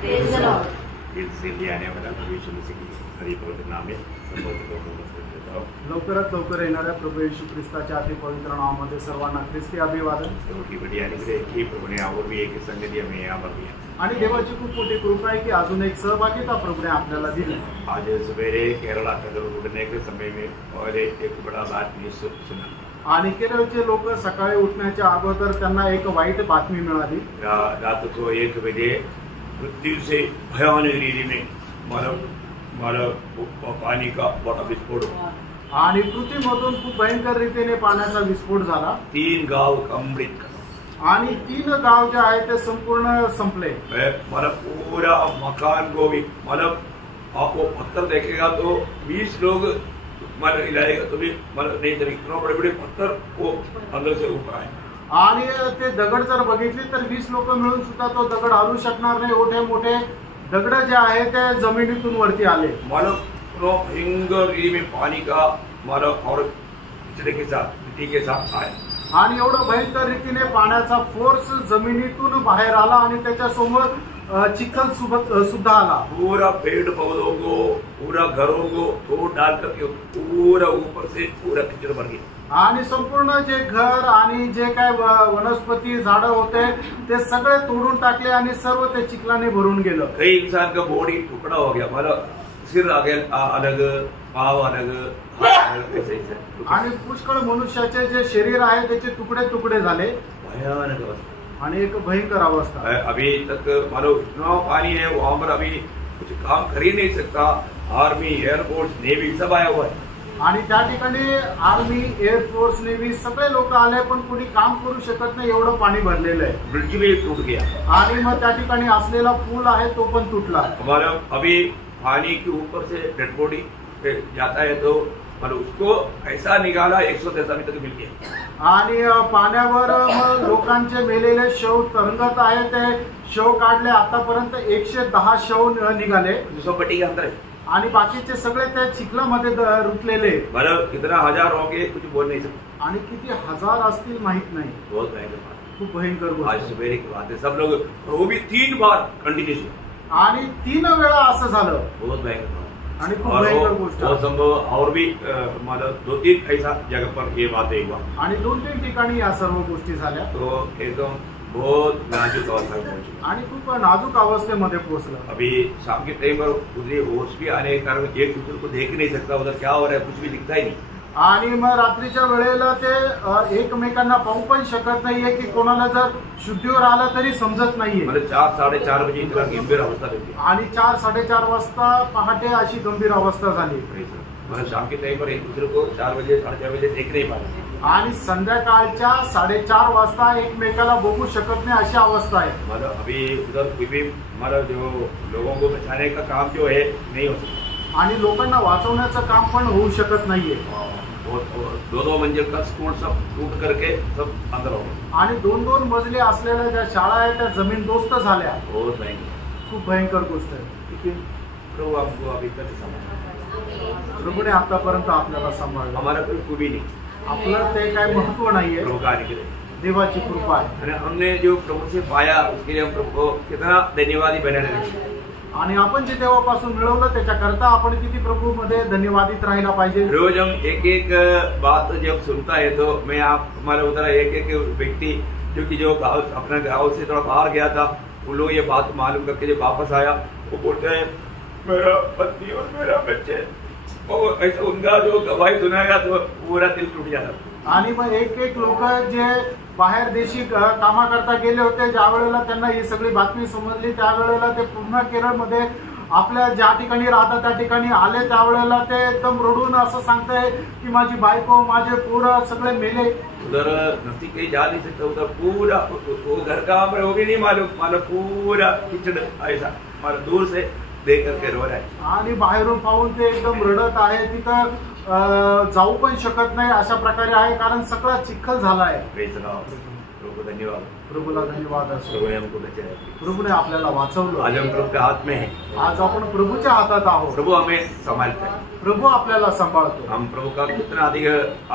Praise the Lord. से लिए आने वाला प्रभु यीशु मसीह की हरि पवित्र नाम में संबोधित होता लवकरात लवकर येणाऱ्या प्रभू येशू ख्रिस्ताच्या अति पवित्र नावामध्ये सर्वांना ख्रिस्ती अभिवादन। की बड़ी अनुग्रह की प्रभु ने और भी एक संगति हमें यहाँ पर दिया आणि देवाची खूप मोठी कृपा आहे की अजून एक सहभागिता प्रभूने आपल्याला दिली। आज सवेरे केरला का उठने के समय में और एक बड़ा बात न्यूज सुना आणि केरळचे लोक सकाळी उठण्याच्या अगोदर त्यांना एक वाईट बातमी मिळाली। रात को 1 बजे पृथ्वी से भयानक रीति में पानी का बड़ा विस्फोट हुआ आणि पृथ्वीमधून खूप भयंकर रीतीने पाण्याचा विस्फोट झाला। 3 गांव अमृत आणि 3 गाव जे आहे ते संपूर्ण संपले। पूरा मकान को भी आपको पत्थर देखेगा तो 20 लोग हिलाएगा तो भी नहीं इतना बड़े बड़े पत्थर वो अंदर से ऊपर आए आणि ते दगड जर बघितली तर 20 लोक मिळून सुद्धा तो दगड हलू शकणार नाही। मोठे मोठे दगड जे आहे ते जमिनीतून वरती आले। भयंकर में पानी का और खिचड़े के साथ मिट्टी के साथ आया आणि एवढं भयंकर रीतीने पाण्याचा फोर्स जमिनीतून बाहेर आला आणि त्याच्या समोर चिखल सुद्धा आला। पूरा पेड़ पौधों को पूरा घरों को तोड़ डाल करके पूरा ऊपर से पूरा कीचड़ भर गया आणि संपूर्ण जे घर आणि जे काय वनस्पती झाडं होते ते सगळे तोडून टाकले आणि सर्व ते चिखलाने भरून गेलं। कई इंसान का बॉडी टुकड़ा हो गया सिर आ गया अलग पाव अलग आणि पुष्कळ मनुष्याचे जे शरीर आहे त्याचे तुकडे तुकडे झाले। भयानक अवस्था आणि एक भयंकर अवस्था। अभी तक इतना पानी है वहां पर अभी कुछ काम कर ही नहीं सकता। आर्मी एयरफोर्स नेवी सब आया हुआ है आणि त्या ठिकाणी आर्मी एअरफोर्स नेव्ही सगळे लोक आले पण कोणी काम करू शकत नाही, एवढं पाणी भरलेलं आहे। ब्रिज भी टूट गया आणि मग त्या ठिकाणी असलेला पूल आहे तो पण तुटला। हमारा अभी पानी के ऊपर से डेड बॉडी जाता है तो उसको ऐसा निकाला 110 मीटर मिल गया आणि पाण्यावर लोकांचे मेलेले शव तरंगत आहे। ते शव काढले, आतापर्यंत 110 शव निघाले पट्टी के अंदर है आणि बाकीचे सगळे त्या चिखलामध्ये रुतलेले। कितना हजार होंगे कुछ बोल नहीं सकते आणि किती हजार असतील माहित नाही। बहुत भयंकर खूप भयंकर आज सवेरे की बात है। सब लोग वो भी 3 बार कंटिन्यूस आणि 3 वेळा असं झालं। बहुत भयंकर आणि खूप भयंकर गोष्ट वो संभव और भी 2-3 ऐसा जगह पर ये बातें हुआ आणि 2-3 ठिकाणी या सर्व गोष्टी झाल्या। तो एकदम बहुत नाजुक अवस्था में पहुंची आणि खूप नाजुक अवस्थेमध्ये पोहोचलं। अभी शाम के टाइम पर उधर होश भी आने के कारण एक दूसरे को देख नहीं सकता, उधर क्या हो रहा है कुछ भी दिखता ही नहीं। आणि मग रात्रीच्या वेळेला ते एकमेकांना पाहू पण शकत नाहीये की कोणाला जर शुद्धीवर आलं तरी समजत नाहीये। 4-4:30 बजे इतना गंभीर अवस्था रहती है आणि 4-4:30 वाजता पहाटे अशी गंभीर अवस्था झाली। शाम के टाइम पर एक दूसरे को 4 बजे 4:30 बजे देख नहीं पाते आणि संध्याकाळच्या 4:30 वाजता एकमेकाला बघू शकत नाही अशी अवस्था आहे। अभी उधर भी जो लोगों को बचाने का काम जो है नहीं हो सकता आणि लोकांना वाचवण्याचं काम पण होऊ शकत नाहीये। 2-2 मंजिल का स्कूल सब टूट करके सब अंदर हो गए आणि 2-2 मजले असलेल्या ज्या शाळा आहेत त्या जमीनदोस्त झाल्या। बहुत भयंकर खूप भयंकर गोष्ट आहे। लेकिन प्रभु हमको अभी तक समझा प्रभूने आतापर्यंत आपल्याला सांभाळलं। हमारा कोई खूबी नहीं, आपलं ते काय महत्व नाहीये, प्रभु का अनुग्रह देवाची कृपा आहे। हमने जो प्रभु से पाया उसके लिए हम प्रभु को कितना धन्यवादी बने रहे आणि आपण जे देवापासून मिळवलं त्याच्याकरता आपण किती प्रभू मध्ये धन्यवादित राहायला पाहिजे। रोज हम एक बात जब सुनता है तो मैं हमारे उधर एक व्यक्ति जो अपना गाँव से थोड़ा बाहर गया था, वो लोग ये बात मालूम करके जब वापस आया वो बोलते हैं मेरा पत्नी और मेरा बच्चे, और ऐसा उनका जो गवाही सुनाएगा तो पूरा दिल टूट जाता। आणि मग एक लोक जे बाहेर देशी कामाकरता गेले होते, ज्या वेळेला त्यांना ही सगळी बातमी समजली त्यावेळेला ते पूर्ण केरळमध्ये आपल्या ज्या ठिकाणी राहतात त्या ठिकाणी आले, त्यावेळेला ते एकदम रडून असं सांगताय की माझी बायको माझे पोरं सगळे मेले। उधर नजदीक कहीं जा नहीं सकता, उधर पूरा वो घर का वो भी नहीं मालूम पूरा किचड़ ऐसा दूर से देख करके रो रहा है आणि बाहेरून पाहून ते एकदम रडत आहे। तिथं जाऊ पण शकत नाही अशा प्रकारे आहे, कारण सगळा चिखल झाला आहे। धन्यवाद। प्रभूला धन्यवाद असो. प्रभु ने हमको बचाया, प्रभूने आपल्याला वाचवलं. आज हम प्रभु के हाथ में हैं. आज आपण प्रभूच्या हातात आहोत. प्रभु हमें संभालता है. प्रभू आपल्याला सांभाळतो. हम प्रभु का कितना अधिक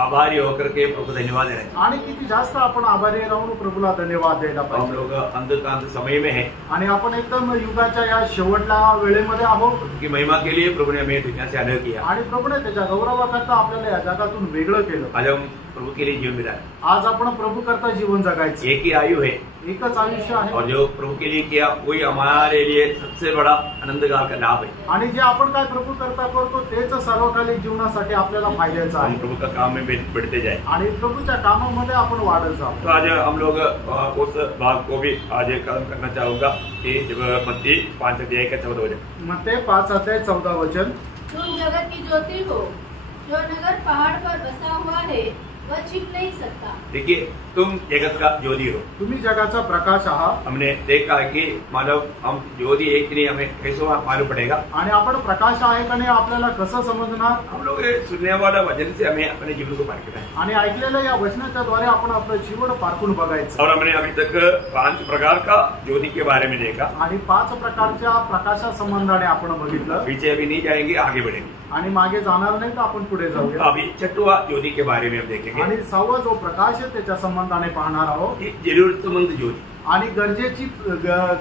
आभारी होकर के प्रभु को धन्यवाद दे रहे हैं. आणि किती जास्त आपण आभारी राहून प्रभूला धन्यवाद द्यायला हम पाहिजे. लोग अंधकांत समय में हैं. आणि आपण एकदम युगाच्या या शेवटल्या वेळेमध्ये आहोत. की महिमा के लिए प्रभु ने हमें दुनिया से अलग किया. आणि प्रभूने त्याच्या गौरवाकरता आपल्याला या जगातून वेगळं केलं. आज हम प्रभु के लिए जीवन बिताए. आज आपण प्रभू करता जीवन जगायचं. एक ही आयु है एकच आयुष्य आहे. और जो प्रभु के लिए किया वही हमारे लिए सबसे बड़ा आनंदकाल का लाभ है. आणि जे आपण काय प्रभू करता करतो तेच सर्वकालिक जीवनासाठी आपल्याला फायद्याचं हम आहे. प्रभु का काम में बढ़ते जाए. आणि प्रभूच्या कामामध्ये आपण वाढत जाऊ. तो आज हम लोग उस भाग को भी आज खत्म करना चाहूंगा कि जब मत्ती 5:14 मत्ती 5:14 तुम जगत की ज्योति हो, जो नगर पहाड़ पर बसा हुआ है वह छिप नहीं सकता. देखिए, तुम जगत का ज्योति हो. तुम्ही जगाचा प्रकाश आहात. हमने देखा है कि मानव हम ज्योति एक नहीं, हमें कैसे मालूम पड़ेगा. आणि आपण प्रकाश आहे का नाही आपल्याला कसं समजणार. हम लोग सुनने वाला वचन से हमें अपने जीवन को पार करना है. आणि ऐकलेल्या या वचनाच्या द्वारे आपण आपलं जीवन पारखून बघायचं. और हमने अभी तक 5 प्रकार का ज्योति के बारे में देखा. आणि 5 प्रकारच्या प्रकाशा संबंधाने आपण बघितलं. पीछे अभी नहीं जाएंगे, आगे बढ़ेंगे. आणि मागे जाणार नाही तर आपण पुढे जाऊया. अभी 6वां ज्योति के बारे में हम देखेंगे. आणि 6वा जो प्रकाश आहे त्याच्या संबंधाने पाहणार आहोत. जरूरतमंद ज्योति. आणि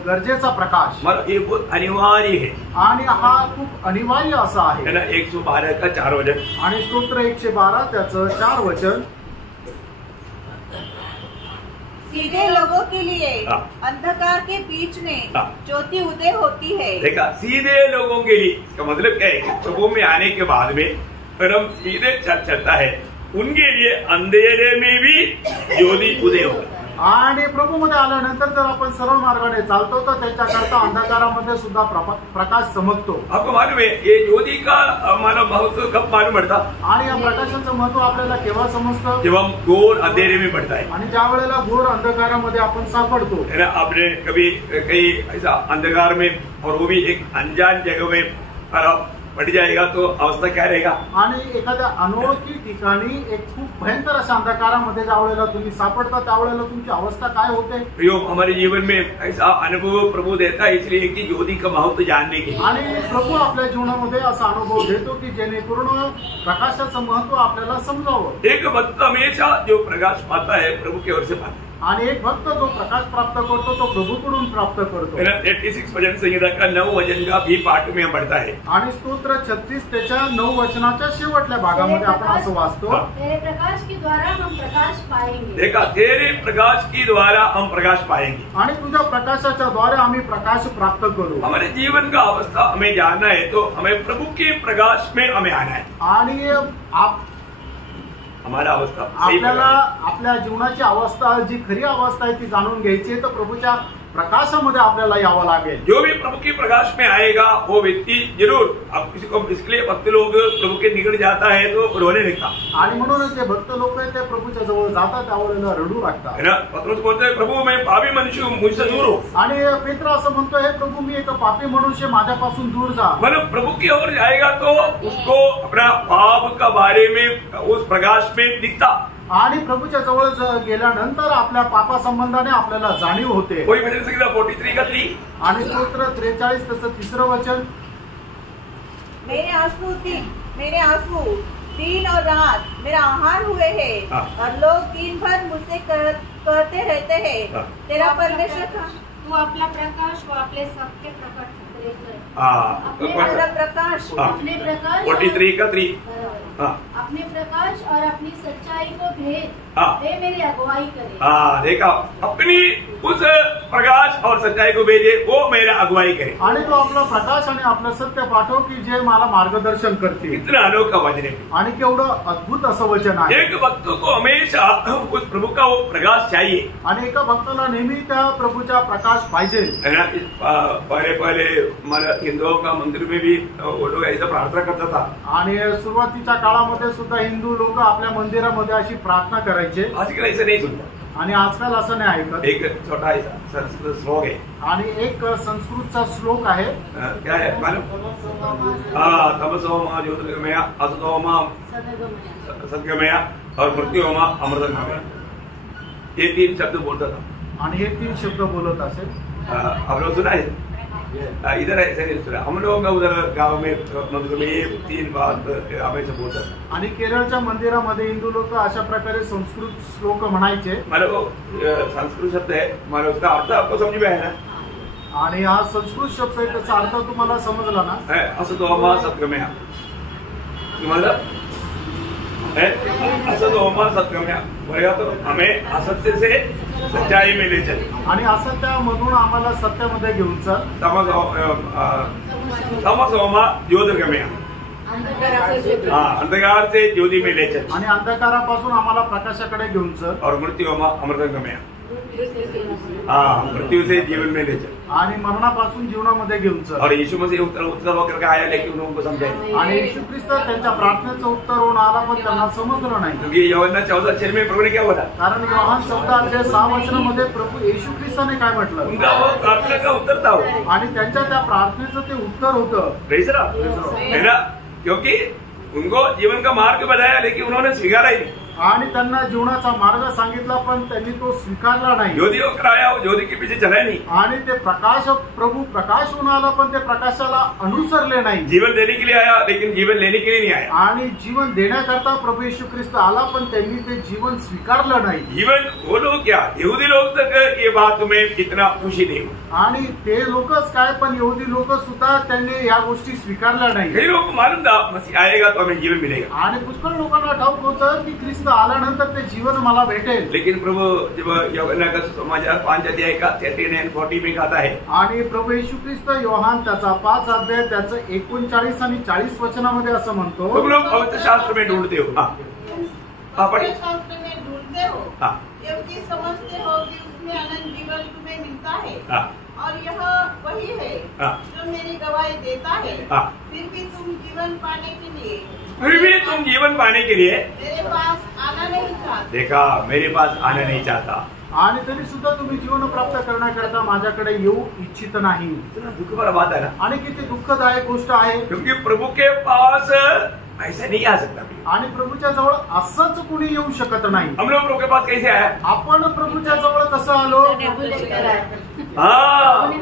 गरजेचा प्रकाश. मतलब ये बहुत अनिवार्य है. आणि हा खूप अनिवार्य असा आहे. है ना. 112 का 4 वचन. आणि स्तोत्र 112 त्याचं 4 वचन. सीधे लोगों के लिए अंधकार के बीच में ज्योति उदय होती है. देखा, सीधे लोगों के लिए इसका मतलब क्या है कि प्रभु में आने के बाद में अगर हम सीधे चलता है उनके लिए अंधेरे में भी ज्योति उदय होगा. आणि प्रभूमध्ये आल्यानंतर जर आपण सरळ मार्गाने चालतो तर त्याच्याकरता अंधकारामध्ये सुद्धा प्रकाश चमकतो. आपको मालूम है ये ज्योति का मानव महत्व कब मालूम पड़ता. आणि या प्रकाशाचं महत्व आपल्याला केव्हा समजतं. जब हम घोर अंधेरे में पड़ता है. आणि ज्या वेळेला घोर अंधकारामध्ये आपण सापडतो. है ना. आपने कभी कहीं ऐसा अंधकार में और वो भी एक अनजान जगह में पड़ जाएगा तो अवस्था क्या रहेगा. आणि एखाद्या अनोळखी ठिकाणी एक खूप भयंकर अशा अंधकारामध्ये ज्या वेळेला तुम्ही सापडता त्यावेळेला तुमची अवस्था काय होते. हमारे जीवन में ऐसा अनुभव प्रभु देता है इसलिए कि ज्योति का महत्व जानने के. आणि प्रभू आपल्या जीवनामध्ये असा अनुभव देतो की जेणेकरून प्रकाशाचं महत्व आपल्याला समजावं. एक भक्त हमेशा जो प्रकाश पाता है प्रभु की ओर से पाता है. आणि एक भक्त जो प्रकाश प्राप्त करतो तो प्रभूकडून प्राप्त करतो. 86 भजन संहिता का 9 वचन का भी पाठ में हम पढ़ता है. आणि स्तोत्र 36 त्याच्या 9 वचनाच्या शेवटल्या भागामध्ये आपण असं वाचतो. तेरे प्रकाश के द्वारा हम प्रकाश पाएंगे. देखा, तेरे प्रकाश की द्वारा हम प्रकाश पाएंगे. आणि तुझ्या प्रकाशाच्या द्वारे आम्ही प्रकाश प्राप्त करू. हमारे जीवन का अवस्था हमें जानना है तो हमें प्रभु के प्रकाश में हमें आना है. आणि हमारा अवस्था आपल्याला आपल्या जीवनाची अवस्था जी खरी अवस्था आहे ती जाणून घ्यायची तर प्रभूच्या प्रकाशामध्ये आपल्याला यावं लागेल. जो भी प्रभु के प्रकाश में आएगा वो व्यक्ती जरूर, अब किसी को इसलिए भक्त लोग प्रभु के निकट जाता है तो रोने लगता. आणि म्हणूनच जे भक्त लोक आहेत ते प्रभूच्या जवळ जातात त्यावेळेला रडू लागतात. है ना. पत्रोस बोलते हैं, प्रभु मैं पापी मनुष्य हूँ, मुझसे दूर हो. आणि पेत्र असं म्हणतो, हे प्रभू मी एक पापी मनुष्य, माझ्यापासून दूर जा. मतलब प्रभु की ओर जाएगा तो उसको अपना पाप का बारे में उस प्रकाश में दिखता. आणि प्रभूच्या जवळ गेल्यानंतर आपल्या पापा संबंधाने आपल्याला जाणीव होते. कोई भजन संहिता 43 का 3. आणि स्तोत्र 43 त्याचं 3रं वचन. मेरे आंसू दिन और रात मेरा आहार हुए हैं. और लोग दिन भर मुझसे कहते रहते हैं, तेरा परमेश्वर का तू आपला प्रकाश व आपले सत्य प्रकट करे. अपने प्रकाश 43 का 3. अपने प्रकाश और अपनी सच्चाई को भेद वे मेरी अगुवाई करे. देखा, अपनी उस प्रकाश और सच्चाई को भेजे वो मेरा अगुवाई करे. आणि तो आपला प्रकाश आणि आपलं सत्य पाठव की जे मला मार्गदर्शन करते. कितना अनोखा वचन है. आणि केवढं अद्भुत असं वचन आहे. एक भक्त को हमेशा उस प्रभु का वो प्रकाश चाहिए. आणि एका भक्ताला नेहमी त्या प्रभूचा प्रकाश पाहिजे. पहले हमारे हिंदुओं का मंदिर में भी वो लोग ऐसा प्रार्थना करता था. आणि सुरुवातीच्या काळामध्ये सुद्धा हिंदू लोक आपल्या मंदिरामध्ये अशी प्रार्थना करायचे. आजकाल ऐसा नहीं सुनता. आणि आजकाल असं नाही ऐकत. एक छोटा संस्कृत श्लोक है. आणि एक संस्कृतचा श्लोक आहे. क्या है मालूम. तमसोमा ज्योतिर्गमय असतोमा सद्गमय और मृत्योमा अमृतगमय. ये 3 शब्द बोलता था. आणि हे 3 शब्द बोलत असेल. हम लोग सुना है इधर ऐसे नहीं सुना. हम लोग उधर गाँव में मतलब ये 3 बात हमेशा बोलतात. आणि केरळच्या मंदिरामध्ये हिंदू लोक अशा प्रकारे संस्कृत श्लोक म्हणायचे. मला संस्कृत शब्द है, मला उसका अर्थ आपको समझ में आया ना. आणि हा संस्कृत शब्द आहे, त्याचा अर्थ तुम्हाला समजला ना. असं तो अमा सत्गम्या तुम्हाला असं तो अमा सत्गम्या बघा. तो हमें असत्य से सच्चाई में ले चल. आणि असत्यामधून आम्हाला सत्यामध्ये घेऊन चल. तमस ओमा ज्योतिर्गम्या. अंधकार से ज्योति में ले चल. आणि अंधकारापासून आम्हाला प्रकाशाकडे घेऊन चल. और मृत्यु ओमा अमृतगम्या. मृत्यु से जीवन में ले चल. आणि मरणापासून जीवनामध्ये घेऊन चल. और यीशु मसीह उत्तर होकर आया लेकिन उनको समझाया. आणि येशू ख्रिस्त त्यांच्या प्रार्थनेचं उत्तर होऊन आला पण त्यांना समजलं नाही. क्योंकि यूहन्ना 14:6 में प्रभु ने क्या बोला. कारण योहान 14:6 प्रभू येशू ख्रिस्ताने काय म्हटलं. उनका वो प्रार्थना का उत्तर था. आणि त्यांच्या त्या प्रार्थनेचं ते उत्तर होतं. Praise the. क्योंकि उनको जीवन का मार्ग बताया लेकिन उन्होंने स्वीकारा ही नहीं. आणि त्यांना जीवनाचा मार्ग सांगितला पण त्यांनी तो स्वीकारला नाही. ज्योति होकर आया, ज्योति के पीछे चला नहीं. आणि ते प्रभू प्रकाश होऊन आला पण ते प्रकाशाला अनुसरले नाही. जीवन देने के लिए आया लेकिन जीवन लेने के लिए नहीं आया. आणि जीवन देण्याकरता प्रभू येशू ख्रिस्त आला पण त्यांनी ते जीवन स्वीकारलं नाही. जीवन वो लोग क्या यहूदी लोग तक ये बात में इतना खुशी नहीं. आणि ते लोकच काय पण यहूदी लोक सुद्धा त्यांनी या गोष्टी स्वीकारल्या नाही. हे लोक मालूम था मसीह आएगा तो हमें जीवन मिलेगा. आणि पुष्कळ लोकांना ठाऊक होतं की ख्रिस्त आल्यानंतर ते जीवन मला भेटेल. लेकिन प्रभू जब यूहन्ना का समाचार 5 अध्याय का 39 और 40 में कहता है. आणि प्रभू येशू ख्रिस्त योहान त्याचा 5 अध्याय त्याचं 39 आणि 40 वचनामध्ये असं म्हणतो. तुम लोग पवित्र शास्त्र में ढूंढते हो. पवित्र शास्त्र में ढूंढते हो क्योंकि समझते हो कि उसमें अनंत जीवन तुम्हें मिलता है. और यह वही है जो मेरी गवाही देता है. फिर भी तुम जीवन पाने के लिए मेरे पास आना नहीं चाहता. देखा मेरे पास आना नहीं चाहता. आणि तरी सुद्धा तुम्ही जीवन प्राप्त करण्याकरता माझ्याकडे येऊ इच्छित नाही. दुःख भरा बात आहे ना. आणि किती दुःखदायक गोष्ट आहे. क्योंकि प्रभू के पास ऐसा नहीं आ सकता. आणि प्रभूच्या जवळ असंच कुणी येऊ शकत नाही. हम लोग प्रभू के पास कैसे आया. आपण प्रभूच्या जवळ कसं आलो.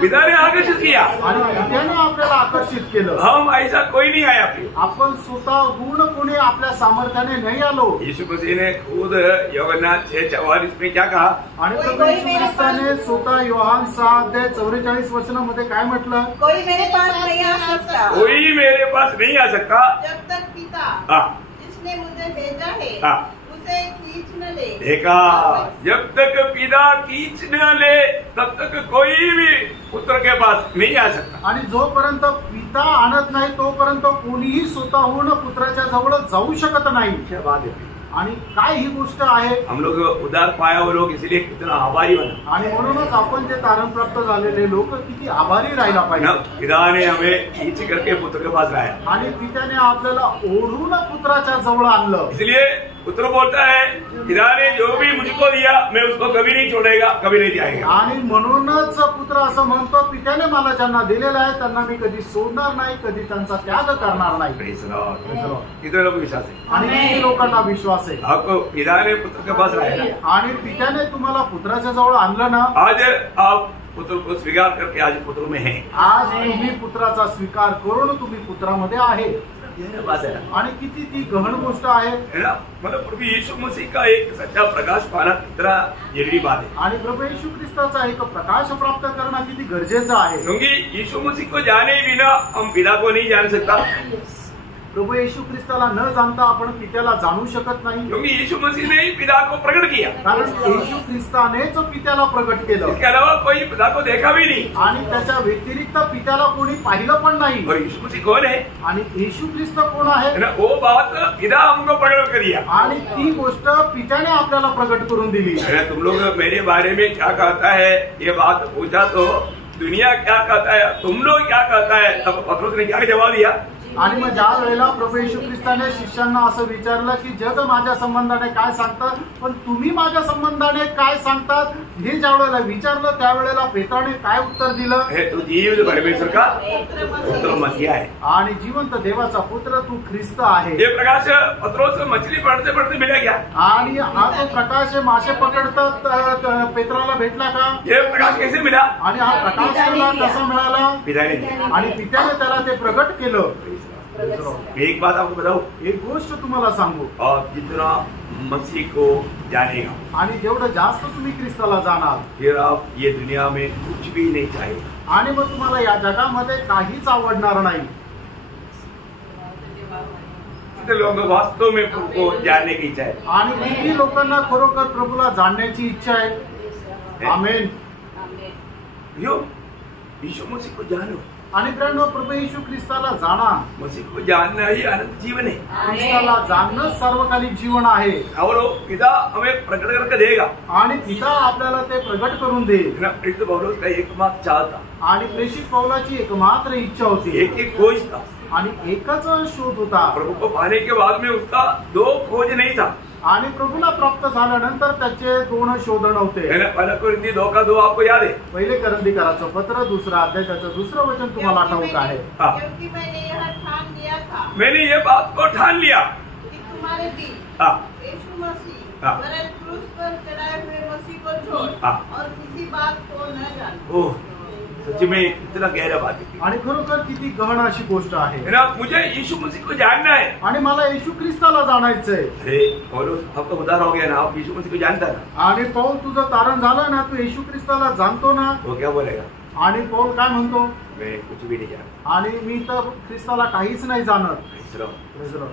पिता ने आकर्षित किया. आणि पित्याने आपल्याला आकर्षित केलं. हम ऐसा कोई नहीं आया. आपण स्वतःहून कोणी आपल्या सामर्थ्याने नाही आलो. यीशु मसीह ने खुद यूहन्ना 6:44 में क्या कहा. आणि प्रभू येशू ख्रिस्ताने स्वतः योहान 6:44 वचनामध्ये काय म्हटलं. कोई मेरे पास नहीं आ सकता. कोई मेरे पास नहीं आ सकता जब तक पिता जिसने मुझे भेजा है उसे खींच न ले. देखा जब तक पिता खींच न ले तब तक कोई भी पुत्र के पास नहीं आ सकता. आणि जोपर्यंत पिता आणत नाही तोपर्यंत कोणीही स्वतःहून पुत्राच्या जवळ जाऊ शकत नाही. आणि काय ही गोष्ट आहे. हम लोग उदार पाया हुए लोग इसलिए कितना आभारी बना. आणि म्हणूनच आपण जे तारण प्राप्त झालेले लोक किती आभारी राहायला पाहिजे. पिताने हमें खींच करके पुत्र के पास लाया. आणि पित्याने आपल्याला ओढून पुत्राच्या जवळ आणलं. इसलिए पुत्र बोलता है पिता ने जो भी मुझको दिया मैं उसको कभी नहीं छोड़ेगा कभी नहीं जाएगा. आणि म्हणूनच पुत्र असं म्हणतो पित्याने मला ज्यांना दिलेलं आहे त्यांना मी कधी सोडणार नाही, कधी त्यांचा त्याग करणार नाही. किती लोक विश्वास आहे. आणि किती लोकांना विश्वास आहे. आपको पिता ने पुत्र के पास लाया. आणि पित्याने तुम्हाला पुत्राच्या जवळ आणलं ना. आज आप पुत्र को स्वीकार करके आज पुत्र में है. आज तुम्ही पुत्राचा स्वीकार करून तुम्ही पुत्रामध्ये आहे. आणि किती ती गहन गोष्ट आहे. मतलब प्रभु यीशु मसीह का एक सच्चा प्रकाश पाना कितना जरूरी बात है. आणि प्रभू येशू ख्रिस्ताचा एक प्रकाश प्राप्त करणं किती गरजेचं आहे. क्योंकि यीशु मसीह को जाने बिना हम पिता को नहीं जान सकता. प्रभू येशू ख्रिस्ताला न जाणता आपण पित्याला जाणू शकत नाही. क्योंकि यीशु मसीह ने ही पिता को प्रकट किया. कारण येशू ख्रिस्तानेच पित्याला प्रकट केलं. इसके अलावा कोई पिता को देखा भी नहीं. आणि त्याच्या व्यतिरिक्त पित्याला कोणी पाहिलं पण नाही. और यीशु मसीह कौन है. आणि येशू ख्रिस्त कोण आहे. वो बात पिता हमको प्रकट कर दिया. आणि ती गोष्ट पित्याने आपल्याला प्रकट करून दिली. तुम लोग मेरे बारे में क्या कहता है ये बात पूछा तो दुनिया क्या कहता है तुम लोग क्या कहता है. तब पतरस ने क्या जवाब दिया. आणि मग ज्या वेळेला प्रभू येशू ख्रिस्ताने शिष्यांना असं विचारलं की जग माझ्या संबंधाने काय सांगतात, पण तुम्ही माझ्या संबंधाने काय सांगतात, हे ज्या वेळेला विचारलं त्यावेळेला पेत्राने काय उत्तर दिलं? तू जीव परमेश्वर का पुत्र मसीहा है आणि जिवंत देवाचा पुत्र तू ख्रिस्त आहे. ये प्रकाश पत्रोस मछली पड़ते पड़ते मिला क्या? आणि हा जो प्रकाश मासे पकडतात पेत्राला भेटला का? ये प्रकाश कैसे मिला? आणि हा प्रकाश त्याला कसा मिळाला? पिता ने. आणि पित्याने त्याला ते प्रगट केलं. एक बात आपको बताओ, एक गोष्ट तुम्हाला सांगू, आप जितना मसीह को जानेगा आणि जेवढं जास्त तुम्ही ख्रिस्ताला जाणार, फिर आप ये दुनिया में कुछ भी नहीं चाहिए. आणि मग तुम्हाला या जगामध्ये काहीच आवडणार नाही. कितने लोगों को वास्तव में प्रभु को जानने की इच्छा है? आणि किती लोकांना खरोखर प्रभूला जाणण्याची इच्छा आहे? आमेन. यो यीशु मसीह को जानो. आणि प्रियांनो, प्रभू येशू ख्रिस्ताला जाणा. मसीह को जानना ही अनंत जीवन है. ख्रिस्ताला जाणणं सर्वकालिक जीवन आहे. और वो पिता हमें प्रकट करके देगा. आणि पिता आपल्याला ते प्रगट करून देईल. प्रेरित पौलुस का एकमात्र चाह था. आणि प्रेषित पौलाची एकमात्र इच्छा होती, एक ही खोज था. आणि एकच शोध होता. प्रभु को पाने के बाद में उसका दो खोज नहीं था. आणि प्रभूला प्राप्त झाल्यानंतर त्याचे दोन शोध नव्हते. पहला कोरिन्थी 2:2 आपको याद है? पहिले करंदीकराचं पत्र 2 अध्याय त्याचं 2 वचन तुम्हाला ठाऊक आहे. क्योंकि मैंने यह ठान लिया था, मैंने ये बात को ठान लिया कि तुम्हारे दिन हाँ, यीशु मसीह हाँ। मेरे क्रूस पर चढ़ाए हुए मसीह को छोड़ हाँ। और किसी बात को न जान. ओह सच्ची में इतना गहरा बात है. आणि खरोखर किती गहन अशी गोष्ट आहे. है ना, मुझे यीशु मसीह को जानना है. आणि मला येशू ख्रिस्ताला जाणायचंय. अरे पौलुस आपका उद्धार हो गया ना, आप यीशु मसीह को जानता है ना. आणि पौल तुझं तारण झालं ना, तू येशू ख्रिस्ताला जाणतो ना. वो क्या बोलेगा? आणि पौल काय म्हणतो? मैं कुछ भी नहीं जानता. आणि मी तर ख्रिस्ताला काहीच नाही जाणत.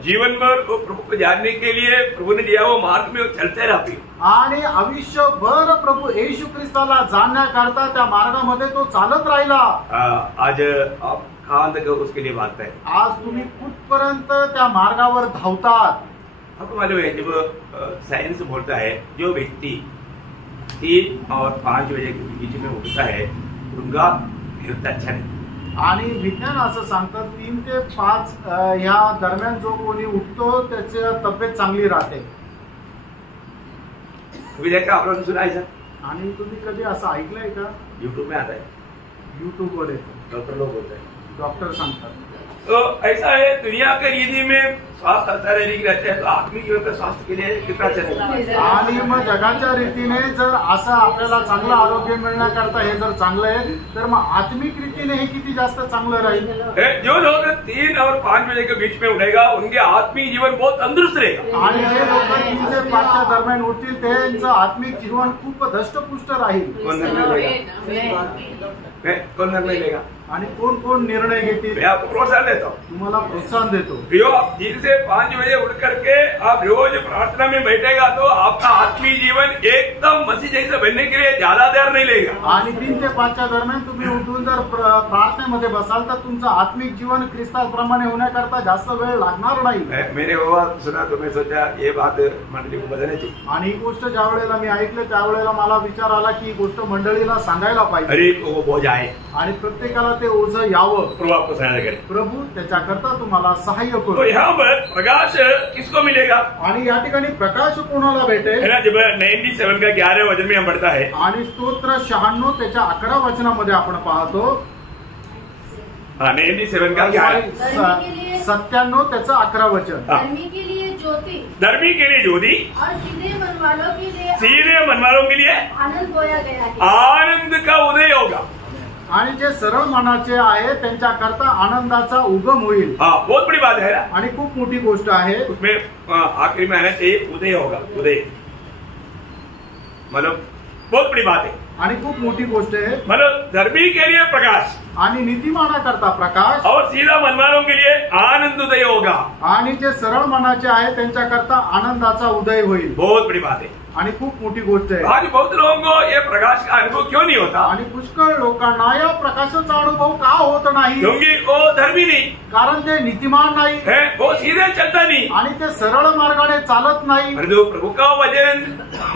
जीवन भर वो प्रभु को जानने के लिए प्रभु ने दिया वो मार्ग में वो चलते रहते. आणि आयुष्यभर प्रभू येशू ख्रिस्ताला जाणण्याकरता त्या मार्गामध्ये तो चालत राहिला. आज आप कहाँ तक उसके लिए बात है? आज तुम्ही कुठपर्यंत त्या मार्गावर धावतात? आपको मालूम है, जब साइंस बोलता है जो व्यक्ति 3 और 5 बजे के बीच में उठता है उनका हेल्थ अच्छा है. आणि विज्ञान असं सांगतं 3 ते 5 ह्या दरम्यान जो कोणी उठतो त्याची तब्येत चांगली राहते. तुम्ही देखा, आप लोगों ने सुना है सर? आणि तुम्ही कधी असं ऐकलंय का? यूट्यूब में आता है, युट्यूब वर येतो, डॉक्टर लोग बोलते हैं. डॉक्टर सांगतात. तो ऐसा है, दुनिया के रीति में स्वास्थ्य अच्छा रहने की रहते हैं, तो आत्मिक जीवन का स्वास्थ्य के लिए कितना अच्छा रहेगा. आणि मग जगाच्या रीतीने जर असं आपल्याला चांगलं आरोग्य मिळण्याकरता हे जर चांगलं आहे, तर मग आत्मिक रीतीने हे किती जास्त चांगलं राहील. जो लोग 3 और 5 बजे के बीच में उठेगा उनके आत्मिक जीवन बहुत तंदुरुस्त रहेगा. आणि जे लोक 3 ते 5च्या दरम्यान उठतील त्यांचं आत्मिक जीवन खूप धष्टपुष्ट राहील. कौन निर्णय लेगा? आणि कोण कोण निर्णय घेतील? मैं आपको प्रोत्साहन देता हूँ. तुम्हाला प्रोत्साहन देतो. जो आप 3 से 5 बजे उठ करके आप रोज प्रार्थना में बैठेगा तो आपका आत्मिक जीवन एकदम मसीह जैसे बनने के लिए ज्यादा देर नहीं लेगा. आणि 3 ते 5च्या दरम्यान तुम्ही उठून जर प्रार्थनेमध्ये बसाल तर तुमचं आत्मिक जीवन ख्रिस्ताप्रमाणे होण्याकरता जास्त वेळ लागणार नाही. मेरे बाबा सुना तो मैं सोचा ये बात मंडली को बदलनी चाहिए. आणि ही गोष्ट ज्या वेळेला मी ऐकलं त्यावेळेला मला विचार आला की ही गोष्ट मंडळीला सांगायला पाहिजे. अरे वो बोझ आए, आणि प्रत्येकाला ते ओझं यावं. प्रभु आपको सहायता करे. प्रभू त्याच्याकरता तुम्हाला सहाय्य तो करू. यहाँ पर प्रकाश किसको मिलेगा? आणि या ठिकाणी प्रकाश कोणाला भेटेल? है ना, जब 97 का 11 वचन में हम पढ़ता है, आणि स्तोत्र 96 त्याच्या 11 वचनामध्ये आपण पाहतो. 97 का 11, 97 त्याचं 11 वचन. धर्मी के लिए ज्योति धर्मी के लिए ज्योति और सीधे मन वालों के लिए सीधे मन वालों के लिए आनंद बोया गया है. आनंद का उदय होगा. आणि जे सरळ मनाचे आहे त्यांच्याकरता आनंदाचा उगम होईल. हाँ, बहुत बड़ी बात है ना. आणि खूप मोठी गोष्ट आहे. उसमें आखिरी में आना चाहिए उदय होगा. उदय मतलब बहुत बड़ी बात है. आणि खूप मोठी गोष्ट आहे. मतलब धर्मी के लिए प्रकाश आणि नीतिमानाकरता प्रकाश और सीधा मनवालों के लिए आनंद उदय होगा. आणि जे सरळ मनाचे आहे त्यांच्याकरता आनंदाचा उदय होईल. बहुत बड़ी बात है. आणि खूप मोठी गोष्ट आहे. आज बहुत लोगों को ये प्रकाश का अनुभव क्यों नहीं होता? आणि पुष्कळ लोकांना या प्रकाशाचा अनुभव का होत नाही, क्योंकि वो धर्मी नहीं कारण ते नीतिमान नाही है, वो सीधे चलता नहीं। आणि ते सरळ मार्गाने चालत नाही। और जो प्रभु का वचन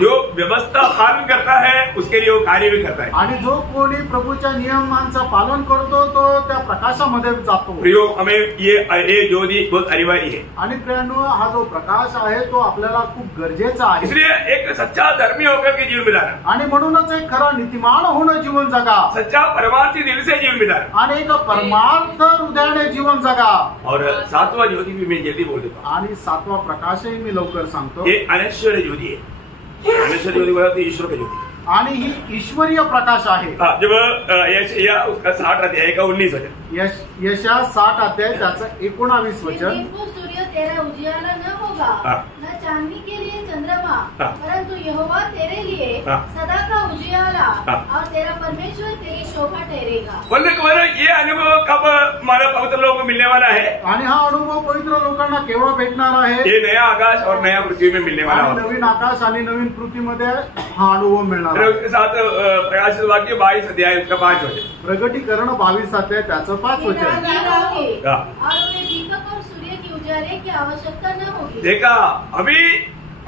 जो व्यवस्था पालन करता है उसके लिए वो कार्य भी करता है। आणि जो कोणी प्रभूच्या नियमांचं पालन करतो तो त्या प्रकाशामध्ये जातो। प्रियो, हमें ये ज्योति बहुत अनिवार्य है। आणि प्रियांनो, हा जो प्रकाश आहे तो आपल्याला खूप गरजेचा आहे। इसलिए एक सच्चा धर्मी होकर के जीवन बिताना, आणि म्हणूनच एक खरा नीतिमान होणं जीवन जगा, सच्चा परमार्थी दिल से जीवन बिताना। आणि एक परमार्थ हृदयाने जीवन जगा। और सातवां ज्योति भी मैं जल्दी बोल देता हूँ, आणि सातवा प्रकाशही मी लवकर सांगतो। ये अनश्वर ज्योति है। अनश्वर ज्योति बोला तो ईश्वर का ज्योति, आणि ही ईश्वरीय प्रकाश आहे। जब यशायाह उसका 60 अध्याय का 19 वचन, यशा 60 अध्याय त्याचं 19 वचन, दिन को सूर्य तेरा उजियाला न होगा, न चांदनी के लिए चंद्रमा, परंतु यहोवा तेरे लिए सदा का उजियाला और तेरा परमेश्वर तेरी शोभा ठहरेगा। बोलने के बाद ये अनुभव कब हमारे पवित्र लोगों को मिलने वाला है? आणि हा अनुभव पवित्र लोकांना केव्हा भेटणार आहे? ये नया आकाश और नया पृथ्वी में मिलने वाला आणि है। नवीन आकाश आणि नवीन पृथ्वीमध्ये हा अनुभव मिळणार फिर आहे। उसके साथ प्रकाशित वाक्य 22 अध्याय उसका 5 वचन, प्रगटीकरण 22 अध्याय त्याचं 5 वचन। और उन्हें हाँ। दीपक और सूर्य की उजाले की आवश्यकता न होगी। देखा, अभी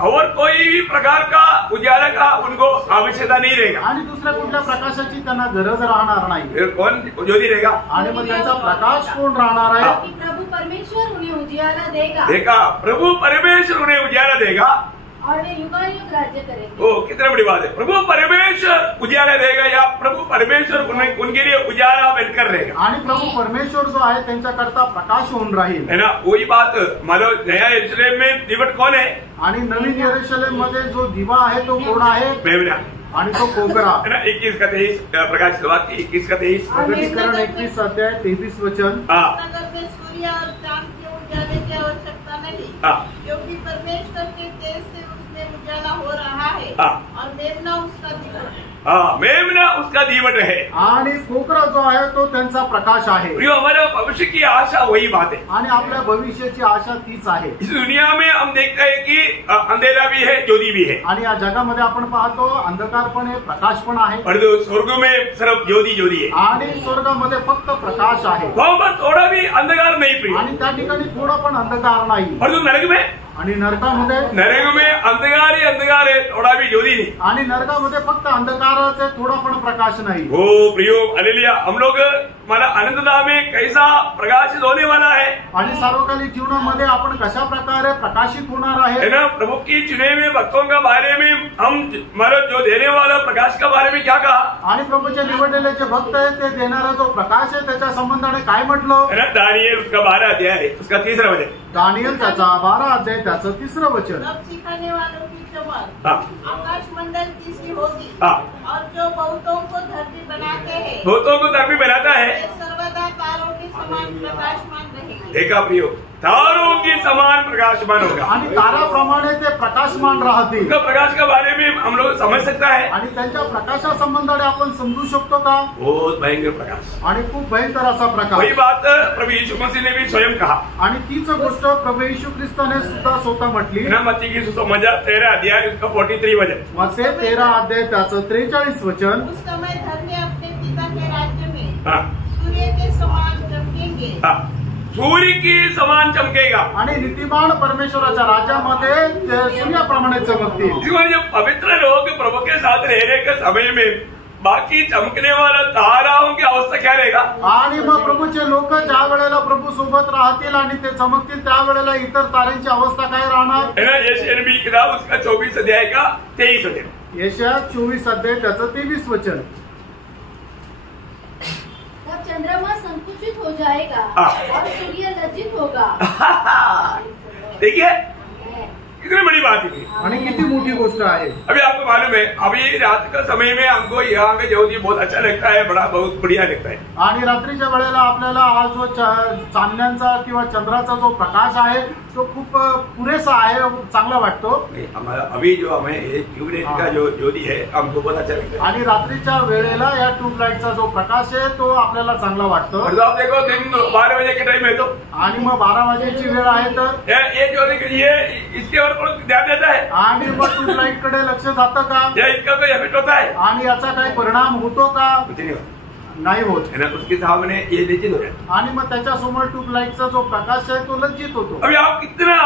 और कोई भी प्रकार का उजाला का उनको आवश्यकता नहीं रहेगा। आणि दुसऱ्या कुठल्या प्रकाशाची त्यांना गरज राहणार नाही। फिर कौन ज्योति रहेगा? आणि मग त्यांचा प्रकाश कोण राहणार आहे? कि प्रभु परमेश्वर उन्हें उजियाला देगा देखा, प्रभु परमेश्वर उन्हें उजाला देगा और वे युगानुयुग राज्य करेंगे। ओ कितनी बड़ी बात है। प्रभु परमेश्वर उजाला देगा या प्रभु परमेश्वर उनके लिए उजाला बनकर रहेगा, आणि प्रभु परमेश्वर जो आहे त्यांच्याकरता प्रकाश होऊन राहील, है ना। वही बात मानो नया यरूशलेम में दीवट कौन है? आणि नवीन यरूशलेम मध्ये जो दिवा आहे तो कोण आहे? मेमना, आणि तो कोगरा, है ना। 21 का 23 प्रकाश वाक्य 21 का 23, प्रगटीकरण 21 अध्याय 23 वचन। नगर में सूर्य और चांद के उजाले की आवश्यकता नहीं, क्योंकि परमेश्वर के तेज से उसमें उजाला हो रहा है और मेमना उसका दीपक है। मेमना उसका दीवट है, आणि कोकरा जो आहे तो त्यांचा प्रकाश आहे। प्रियो, हमारा भविष्य की आशा वही बात है। आणि आपल्या भविष्याची आशा तीच आहे। इस दुनिया में हम देखते हैं कि अंधेरा भी है, ज्योति भी है, आणि या जगामध्ये आपण पाहतो अंधकार पण आहे, प्रकाश पण आहे, और जो स्वर्ग में सिर्फ ज्योति ज्योति है। आणि स्वर्गामध्ये फक्त प्रकाश आहे, वहां पर थोड़ा भी अंधकार नहीं प्रिय। आणि त्या ठिकाणी थोडा पण अंधकार नाही। और जो नरक में, आणि नरकामध्ये, नरक में अंधकार ही अंधकार है, थोड़ा भी ज्योति नहीं। आणि नरकामध्ये फक्त अंधकाराचे थोडा पण प्रकाश नाही। हो प्रियो, हालेलुया। हम लोग हमारा अनंतता में कैसा प्रकाशित होने वाला है, आणि सार्वकालिक जीवनामध्ये आपण कशा प्रकारे प्रकाशित होणार है आहे? ना। प्रभु की चुने हुए भक्तों के बारे में हम हमारा जो देने वाला प्रकाश के बारे में क्या कहा, आणि प्रभूचे निवडलेले जे भक्त आहेत ते देणारा जो प्रकाश आहे त्याच्या संबंधाने काय म्हटलं? है ना। दानियेल उसका 12 अध्याय है, उसका 3 वचन, दानियल त्याचा 12 अध्याय त्याचं 3 वचन। सब सिखाने वालों की चमक हाँ। आकाश मंडल की सी होगी, हाँ। और जो बहुतों को धरती बनाते हैं बहुतों को धर्मी बनाता है। वे सर्वदा तारों के समान प्रकाशमान रहेंगे। देखा प्रियो, तारों की समान प्रकाशमान होगा। आणि ताराप्रमाणे ते प्रकाशमान राहतील। उनका प्रकाश के बारे में हम लोग समझ सकता है, आणि त्यांच्या प्रकाशासंबंधाने आपण समजू शकतो का? बहुत भयंकर प्रकाश। आणि खूप भयंकर असा वही प्रकाश। बात प्रभु यीशु मसीह ने भी स्वयं कहा, आणि तीच गोष्ट प्रभू येशू ख्रिस्ताने सुद्धा स्वतः म्हटली। ना। मत्ती की सुसमाचार 13 अध्याय उसका 43 वचन, मत्ते 13 अध्याय त्याचं 43 वचन। उस समय धन्य अपने पिता के राज्य में हाँ। सूर्य के समान चमकेंगे। सूर्य की समान चमकेगा। आणि नीतिमान परमेश्वराच्या राज्यामध्ये ते सूर्याप्रमाणे चमकतील। जीवन जो पवित्र लोग प्रभु के साथ रहने के समय में बाकी चमकने वाला ताराओं की अवस्था क्या रहेगा? आणि मग प्रभूचे लोक ज्या वेळेला प्रभू सोबत राहतील आणि ते चमकतील त्यावेळेला इतर ताऱ्यांची अवस्था काय राहणार? है ना। यशायाह नबी की किताब उसका 24 अध्याय का 23 वचन, यशायाह 24 अध्याय त्याचं 23 वचन। तब चंद्रमा संकुचित हो जाएगा और सूर्य लज्जित होगा। देखिए कितनी बड़ी बात है। आणि किती मोठी गोष्ट आहे। अभी आपको मालूम है, अभी रात का समय में हमको यहाँ का ज्योति बहुत अच्छा लगता है, बड़ा बहुत बढ़िया लगता है। आणि रात्रीच्या वेळेला आपल्याला हा जो चांदण्यांचा किंवा चंद्राचा जो प्रकाश आहे तो खूप पुरेसा आहे, चांगला वाटतो। हमारा अभी जो हमें ट्यूबलाइट का जो ज्योति है हमको बहुत अच्छा लगता है। आणि रात्रीच्या वेळेला या ट्यूबलाइटचा जो प्रकाश आहे तो आपल्याला चांगला वाटतो। और आप देखो दिन 12 बजे के टाइम है तो, आणि मग 12 वाजेची वेळ आहे तर ये ज्योति ये इसके और कोई ध्यान देता है, आणि मग ट्यूबलाइट कडे लक्ष जातं का? या इसका कोई इफेक्ट होता है? आणि याचा काही परिणाम होतो का? कुछ नहीं होता। नाही होत है ना, उसके सामने ये निश्चित हो जाता। आणि मग त्याच्यासमोर ट्यूबलाईटचा जो प्रकाश आहे तो लज्जित होतो। अभी आप कितना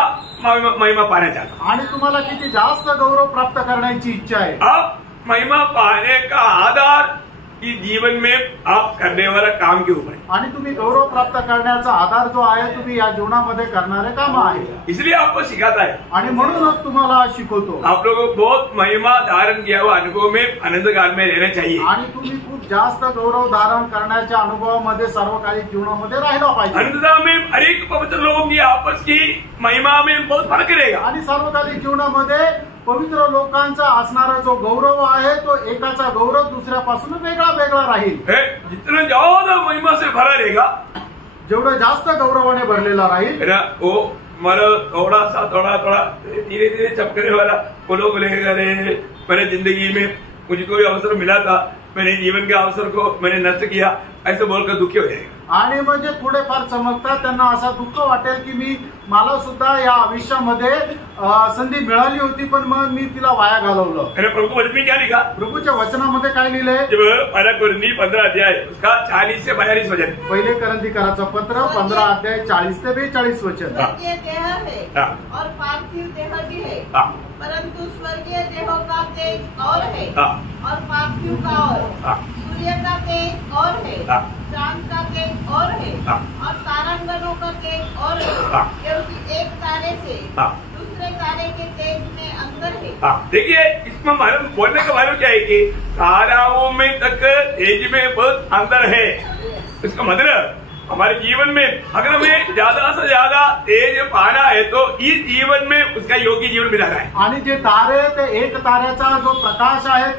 महिमा पाना चाहते हो? आणि तुम्हाला किती जास्त गौरव प्राप्त करण्याची इच्छा आहे। आप महिमा पाने का आधार कि जीवन में आप करने वाला काम के ऊपर है। आणि तुम्ही गौरव प्राप्त करण्याचा आधार जो आहे तुम्ही या जीवनामध्ये करणारे काम आहे, इसलिए आपको सिखाता है। आणि म्हणूनच तुम्हाला शिकवतो। आप लोगों को बहुत महिमा धारण किया हुआ अनुभव में आनंद काल में रहना चाहिए। आणि तुम्ही खूप जास्त गौरव धारण करण्याच्या अनुभवामध्ये सर्वकालिक जीवनामध्ये राहिला पाहिजे। अनंतता में अनेक पवित्र लोगों की आपस की महिमा में बहुत फर्क रहेगा। आणि सर्वकालिक जीवनामध्ये पवित्र लोकांचा असणारा जो गौरव आहे तो एकाचा गौरव दुसऱ्यापासून वेगळा वेगळा राहील। जितना ज्यादा महिमा से भरा रहेगा, जेवढं जास्त गौरवाने भरलेला राहील, वो मतलब थोड़ा थोड़ा धीरे धीरे चमकने वाला वो लोग लेकर मेरे जिंदगी में मुझे कोई अवसर मिला था, मैंने जीवन के अवसर को मैंने नष्ट किया, ऐसे बोलकर दुखी हो जाएगा। आणि म्हणजे थोडेफार चमकतात त्यांना असा दुःख वाटेल की मला सुद्धा या आयुष्यामध्ये संधी मिळाली होती पण मग मी तिला वाया घालवलं। प्रभु वचन में क्या लिखा? प्रभूच्या वचनामध्ये काय लिहिलंय? पहला कोरिन्थी 15 अध्याय उसका 40 से 42 वचन। पहिले करंथीकराचं पत्र 15 अध्याय 40 ते 42 वचन। स्वर्गीय देह है और पार्थिव देह भी है, परंतु स्वर्गीय देहों का तेज और है और पार्थिव का और, सूर्य का तेज और है, चांद का तेज और है और तारांगणों का तेज और है, क्योंकि एक तारे से दूसरे तारे के तेज में अंतर है। देखिए इसमें मालूम बोलने का मालूम क्या है कि ताराओं में तक तेज में बहुत अंतर है। इसका मतलब हमारे जीवन में अगर हमें ज्यादा से ज्यादा तेज पाना है तो इस जीवन में उसका योगी जीवन मिला है। आणि जे तारे ते एक ताऱ्याचा जो प्रकाश आहे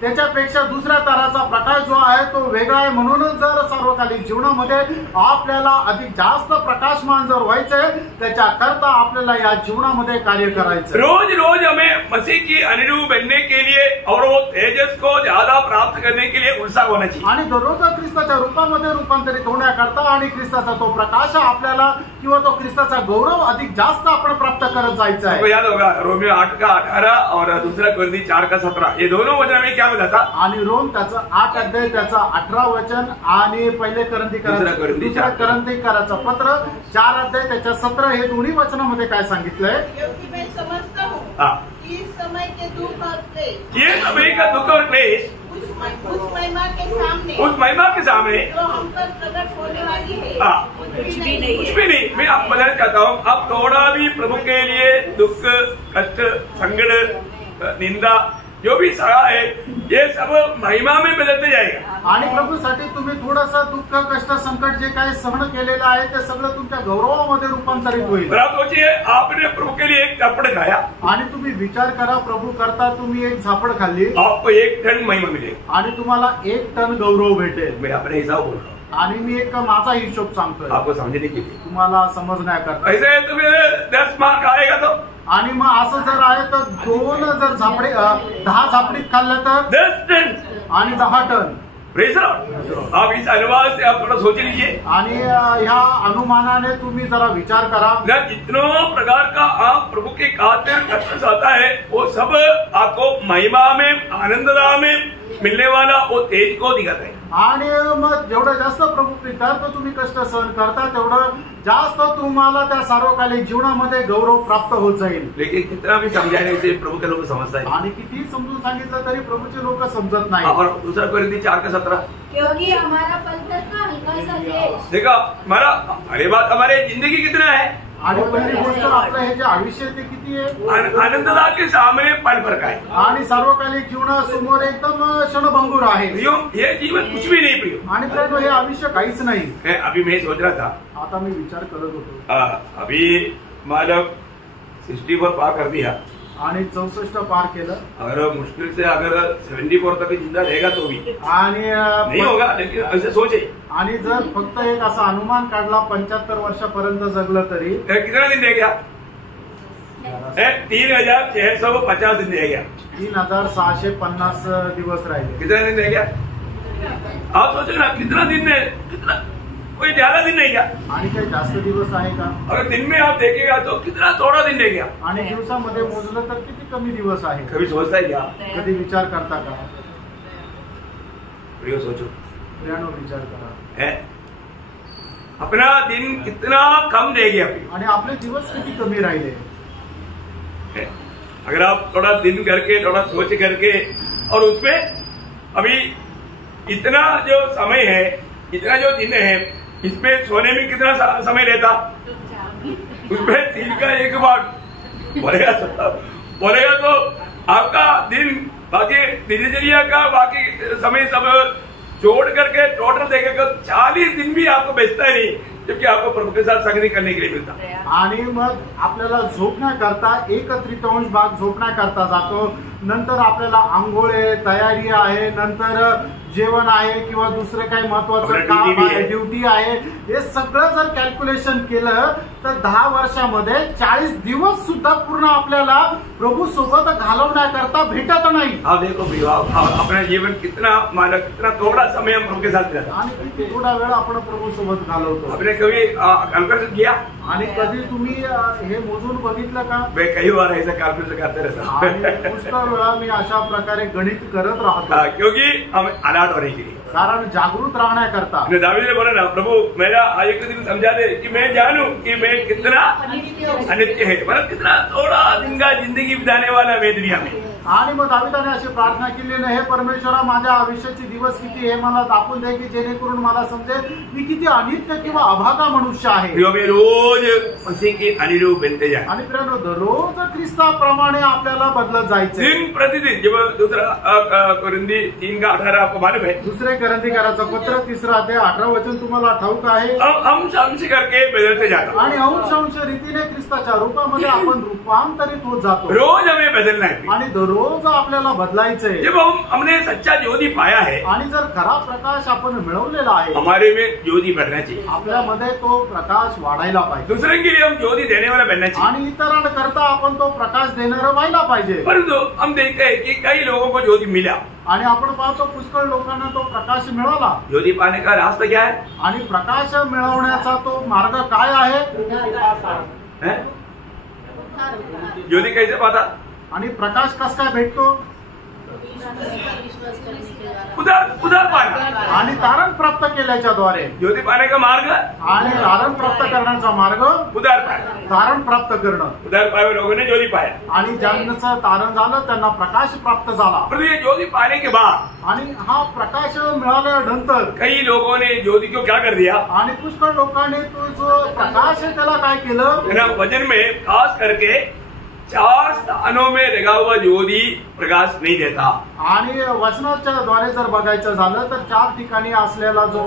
त्याच्यापेक्षा दुसऱ्या ताऱ्याचा प्रकाश जो आहे तो वेगळा आहे। म्हणूनच जर सार्वकालिक जीवनामध्ये आपल्याला अधिक जास्त प्रकाशमान जर व्हायचंय त्याच्याकरता आपल्याला या जीवनामध्ये कार्य करायचं। रोज रोज हमें मसीह की अनुरूप बनने के लिए और वो तेजस को ज्यादा प्राप्त करने के लिए उत्साह होना चाहिए। आणि दररोज ख्रिस्ताच्या रूपामध्ये रूपांतरित होण्याकरता आणि ख्रिस्ताचा तो प्रकाश आपल्याला किंवा तो ख्रिस्ताचा गौरव अधिक जास्त आपण प्राप्त करत जायचं आहे। याद होगा रोमियो 8 का 18 और दूसरा कोरिन्थी 4 का 17 ये दोनों वचन में क्या मिला था? आणि रोम त्याचा 8 अध्याय त्याचा 18 वचन आणि पहिले करंथीकराचं पत्र 4 अध्याय त्याच्या 17 हे दोन्ही वचनामध्ये काय सांगितलंय? क्योंकि मैं समझता हूँ कि इस समय के दुख और क्लेश, ये समय का दुख और क्लेश उस महिमा के सामने जो हम पर प्रकट होने वाली है कुछ भी नहीं। मैं आपको बताना चाहता हूँ आप थोड़ा भी प्रभु के लिए दुख कष्ट संकट निंदा जो भी सहा है ये सब महिमा में बदलते जाएगा। आणि प्रभूसाठी तुम्ही थोडंसं दुःख कष्ट संकट जे काही सहन केलेलं आहे ते सगळं तुमच्या गौरवामध्ये रूपांतरित होईल। आप सोचिए आपने प्रभु के लिए एक झापड़ खाया आणि तुम्ही विचार करा प्रभू करता तुम्ही एक झापड़ खाल्ली आपको 1 टन महिमा मिलेगी आणि तुम्हाला 1 टन गौरव भेटेल। मैं अपने हिसाब बोल रहा हूँ आणि मी एक माझा हिशोब सांगतोय आपको समझने के लिए, तुम्हाला समजण्याकरता। ऐसे तुम्हें 10 मार्क आएगा तो आणि मग असं जर आहे तर 2 जर झापडे 10 झापडीत खाल्लं तर 10 टन आणि 10 टन। Praise Lord. आप इस अनुवाद से आप थोड़ा सोच लीजिए आणि ह्या अनुमानाने तुम्ही जरा विचार करा न जितनों प्रकार का आप प्रभु के खातिर कष्ट आता है वो सब आपको महिमा में आनंददा में मिलने वाला वो तेज को दिखाता है। आणि मग जेवढं जास्त प्रभू प्रीतात तुम्ही कष्ट सहन करता तेवढं जास्त तुम्हाला त्या सार्वकालिक जीवनामध्ये गौरव प्राप्त होत जाईल। लेकिन कितना भी समझाने से प्रभु के लोग समझता है आणि किती समजून सांगितलं तरी प्रभूचे लोक समजत नाही। और दूसरा कोरिन्थी 4 का 17 क्योंकि हमारा पलटन का हल्का सा क्लेश, देखा हमारा अरे बात हमारे जिंदगी कितना है आणि पहिली गोष्ट आपलं हे जे आयुष्य ते किती आहे आनंददा के सामने पल भर का है आणि सार्वकालिक जीवनासमोर एकदम क्षणभंगूर आहे। ये जीवन कुछ भी नहीं प्रियो आणि प्रियो हे आयुष्य काहीच नाही। अभी मैं सोच रहा था आता मी विचार करत होतो अभी मतलब 64 पार कर दिया आणि 64 पार केलं अगर मुश्किल से अगर 74 तक जिंदा रहेगा तो भी आणि नहीं होगा लेकिन ऐसे सोचे आणि जर फक्त एक असा अनुमान काढला 75 वर्षापर्यंत जगलं तरी कितना दिन रह गया 3650 दिन रह गया 3650 दिवस राहिले। कितना दिन रह गया आप सोचो ना कितना दिन है कितना कोई ज्यादा दिन नहीं गया आणि काही जास्त दिवस आहे का? अगर दिन में आप देखेगा तो कितना थोड़ा दिन रह गया आणि दिवसामध्ये मोजलं तर किती कमी दिवस आहे। कभी सोचता है क्या कधी विचार करता का? प्रियो सोचो विचार करा, अपना दिन कितना कम रह गया आणि आपले दिवस किती कमी राहिले। अगर आप थोड़ा दिन करके थोड़ा सोच करके और उसमें अभी इतना जो समय है, इतना जो दिन है, इसमें सोने में कितना समय रहता, उसमें 3 का 1 भाग बोलेगा तो आपका दिन बाकी दिनचर्या का बाकी समय सब जोड़ करके टोटल देखेगा 40 दिन भी आपको बचता नहीं, क्योंकि आपको प्रभु के साथ संगती करने के लिए मिळता। आणि मग आपल्याला झोपण्याकरता 1/3 भाग झोपण्याकरता जातो, नंतर आपल्याला आंघोळ आहे, तयारी आहे, नंतर जेवण आहे किंवा दुसरे काही महत्वाचं काम आहे, ड्युटी आहे, हे सगळं जर कॅल्क्युलेशन केलं तर 10 वर्षामध्ये 40 दिवस सुद्धा पूर्ण आपल्याला प्रभू सोबत घालवण्याकरता भेटत नाही। आप देखो अपना जीवन कितना कितना थोड़ा समय हम प्रभु के साथ रहता, आणि किती थोडा वेळ आपण प्रभू सोबत घालवतो। आपने कभी कैलकुलेशन किया? आणि कधी तुम्ही हे मोजून बघितलं का? मैं कई बार ऐसा कैलकुलेशन करते रहता, पुष्कळ वेळा मी अशा प्रकारे गणित करत राहतो, क्योंकि हम अलर्ट होने के लिए, कारण जागृत राहण्याकरता। दावीद ने बोला ना, प्रभु मेरा आज एक दिन समझा दे कि मैं जानूं कि मैं कितना अनित्य है, मतलब कितना थोड़ा दिन का जिंदगी बिताने वाला मैं दुनिया में। आणि मग दाविदाने अशी प्रार्थना केली ना, हे परमेश्वरा माझ्या आयुष्याचे दिवस किती हे मला दाखवून दे, की जेणेकरून मला समजेल मी किती अनित्य किंवा अभागा मनुष्य आहे। रोज उसी के अनुरूप बनते जाए, आणि प्रियानो दररोज ख्रिस्ताप्रमाणे आपल्याला बदलत जायचं दिन प्रतिदिन। जब दूसरा कोरिंथी 3 का 18 आपको मालूम है, दुसरे कोरिंथीकराचं पत्र 3 अध्याय 18 वचन तुम्हाला ठाऊक आहे। अंश करके बदलते जाता, आणि अंश रीतीने ख्रिस्ताच्या रूपामध्ये आपण रूपांतरित होत जातो। रोज हमें बदलना है, आणि रोज आपल्याला बदलायचंय। जब हमने सच्चा ज्योति पाया है, आणि जर खरा प्रकाश आपण मिळवलेला आहे, हमारे में ज्योति बढ़ना चाहिए, आपल्यामध्ये तो प्रकाश वाढायला पाहिजे। दूसरे के लिए हम ज्योति देने वाला बनना चाहिए, आणि इतरांकरता आपण तो प्रकाश देणारं व्हायला पाहिजे। परंतु हम देखते हैं कि कई लोगों को ज्योति मिला, आणि आपण पाहतो पुष्कळ लोकांना तो प्रकाश मिळाला। ज्योति पाने का रास्ता क्या है? आणि प्रकाश मिळवण्याचा तो मार्ग काय आहे? ज्योति कैसे पाता? आणि प्रकाश कस काय भेटतो? उधर पाना, आणि तारण प्राप्त केल्याच्या द्वारे। ज्योति पाने का मार्ग, आणि तारण प्राप्त करण्याचा मार्ग उधर पाया, तारण प्राप्त करणं। उधर पाए हुए लोगों ने ज्योति पाया, आणि ज्यांचं तारण झालं त्यांना प्रकाश प्राप्त झाला। परंतु ये ज्योति पाने के बाद, आणि हा प्रकाश मिळाल्यानंतर कई लोगों ने ज्योति को क्या कर दिया, आणि पुष्कळ लोकांनी तो जो प्रकाश आहे त्याला काय केलं? वचन में खास करके 4 स्थानों में लगा हुआ ज्योति प्रकाश नहीं देता। आणि वचनाच्या द्वारे जर बघायचं झालं तर 4 ठिकाणी असलेला जो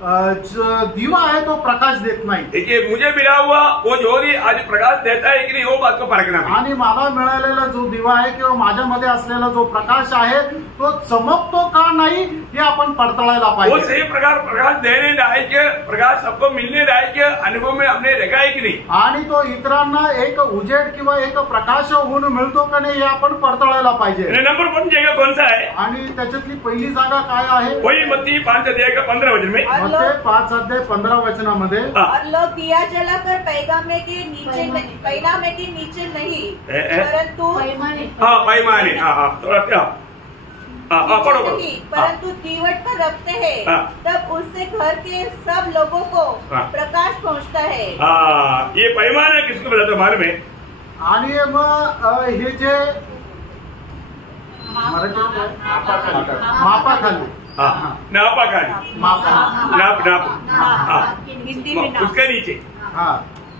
दिवा आहे तो प्रकाश देत नाही। देखिए, मुझे मिला हुआ वो ज्योति आज प्रकाश देता है कि नहीं, वो बात को परखना। आणि मला मिळालेला जो दिवा आहे किंवा माझ्यामध्ये असलेला जो प्रकाश आहे तो चमकतो का नाही हे आपण पडताळायला वो पाहिजे। सही प्रकार प्रकाश देने लायक, प्रकाश सबको मिलने लायक अनुभव में हमने रखा है कि नहीं, आणि तो इतरांना एक उजेड किंवा एक प्रकाश होऊन मिळतो का नाही हे आपण पडताळायला पाहिजे। नंबर 1 जगह कौन सा है? आणि त्याच्यातली पहिली जागा काय आहे? वही मत्ती 5 अध्याय का 15 वचन में, मत्ती 5 अध्याय 15 वचनामध्ये, और लोग दिया जलाकर पैगामे के नीचे नहीं परंतु पैमाने थोड़ा पढ़ो नहीं परंतु दीवट पर रखते हैं, तब उससे घर के सब लोगों को प्रकाश पहुंचता है। ये पैमाना किसको बताता मालूम है? आणि मग हे जे मापाखाली हिंदी में उसके नीचे,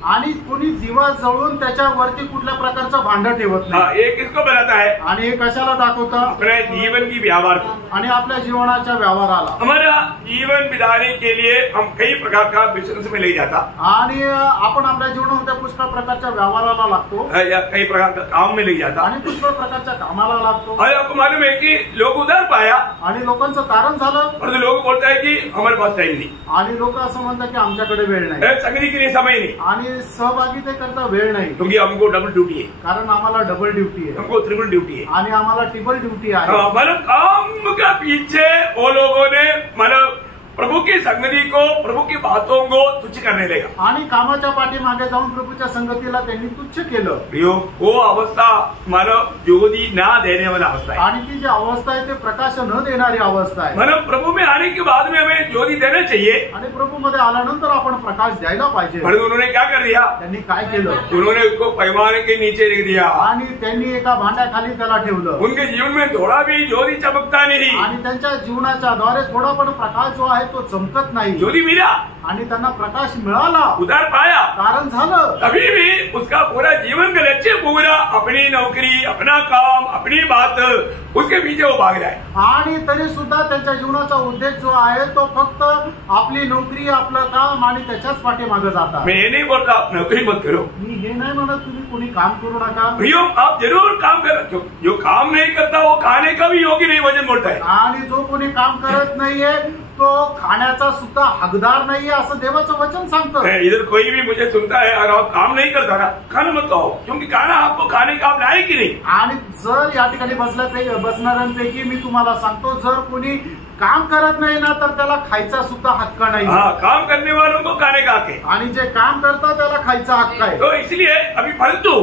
आणि कोणी दिवा जळून त्याच्यावरती कुठल्या प्रकारचं भांड ठेवत नाही। ये किसको बनाता है? आणि हे कशाला दाखवतं? अपने जीवन की व्यवहार को, आणि आपल्या जीवनाच्या व्यवहाराला। हमारा जीवन बिताने के लिए हम कई प्रकार का बिजनेस में ले जाता, आणि आपण आपल्या जीवनामध्ये पुष्कळ प्रकारच्या व्यवहाराला लागतो, या कई प्रकार का काम में ले जाता, आणि पुष्कळ प्रकारच्या कामाला लागतो। और आपको मालूम है कि लोग उधर पाया, आणि लोकांचं तारण झालं, और लोग बोलता है कि हमारे पास टाइम नहीं, आणि लोक असं म्हणतात की आमच्याकडे वेळ नाही, संगति के लिए समय नहीं, आणि सहभागितेकरता वेळ नाही, क्योंकि हमको डबल ड्यूटी है, कारण आम्हाला डबल ड्युटी आहे, हमको ट्रिपल ड्यूटी है, आणि आम्हाला ट्रिपल ड्युटी आहे। मतलब काम के पीछे वो लोगों ने मतलब प्रभु की संगति को, प्रभु की बातों को तुच्छ करने लगा। आणि कामाच्या पाठीमागे जाऊन प्रभूच्या संगतीला त्यांनी तुच्छ केलं। प्रियो, वो अवस्था मानव ज्योति ना देने वाला अवस्था है। आणि ती जी अवस्था आहे ते प्रकाश न देणारी अवस्था आहे। मानव प्रभु में आने के बाद में हमें ज्योति देना चाहिए, आणि प्रभू मध्ये आल्यानंतर आपण प्रकाश द्यायला पाहिजे। परंतु उन्होंने क्या कर दिया? त्यांनी काय केलं? उन्होंने उसको पैमाने के नीचे रख दिया आणि त्यांनी एका भांड्याखाली त्याला ठेवलं। उनके जीवन में थोड़ा भी ज्योति चमकता नहीं, आणि त्यांच्या जीवनाच्या द्वारे थोडा पण प्रकाश जो आहे तो चमकत नाही। ज्योति मिला, आणि त्यांना प्रकाश मिळाला, उधार पाया, कारण झालं। अभी भी उसका पूरा जीवन का लक्ष्य पूरा अपनी नौकरी, अपना काम, अपनी बात, उसके पीछे वो भाग रहा है। आणि तरी सुद्धा त्यांच्या जीवनाचा उद्देश जो आहे तो फक्त आपली नोकरी, आपलं काम आणि त्याच्याच पाठीमागे जातात। मैं ये नहीं बोलता आप नौकरी मत करो, मी हे नाही म्हणत तुम्ही कोणी काम करू नका। प्रियो आप जरूर काम करो, जो काम नहीं करता वो खाने का भी योग्य नहीं वचन बोलता है। आणि जो कोणी काम करत नाहीये तो खाण्याचा सुद्धा हकदार नाहीये असं देवाचं वचन सांगतं। इधर कोई भी मुझे सुनता है अगर आप काम नहीं करता ना, खाना मत खाओ, क्योंकि खाना आपको खाने का आप लायक ही नहीं। आणि जर या ठिकाणी बसणाऱ्यांपैकी मी तुम्हाला सांगतो, जर कोणी काम करत नाही ना तर त्याला खायचा सुद्धा हक्क नाही। हाँ, काम करने वालों को खाने का हक है, आणि जे काम करतात त्याला खायचा हक्क आहे। तो इसलिए अभी फालतू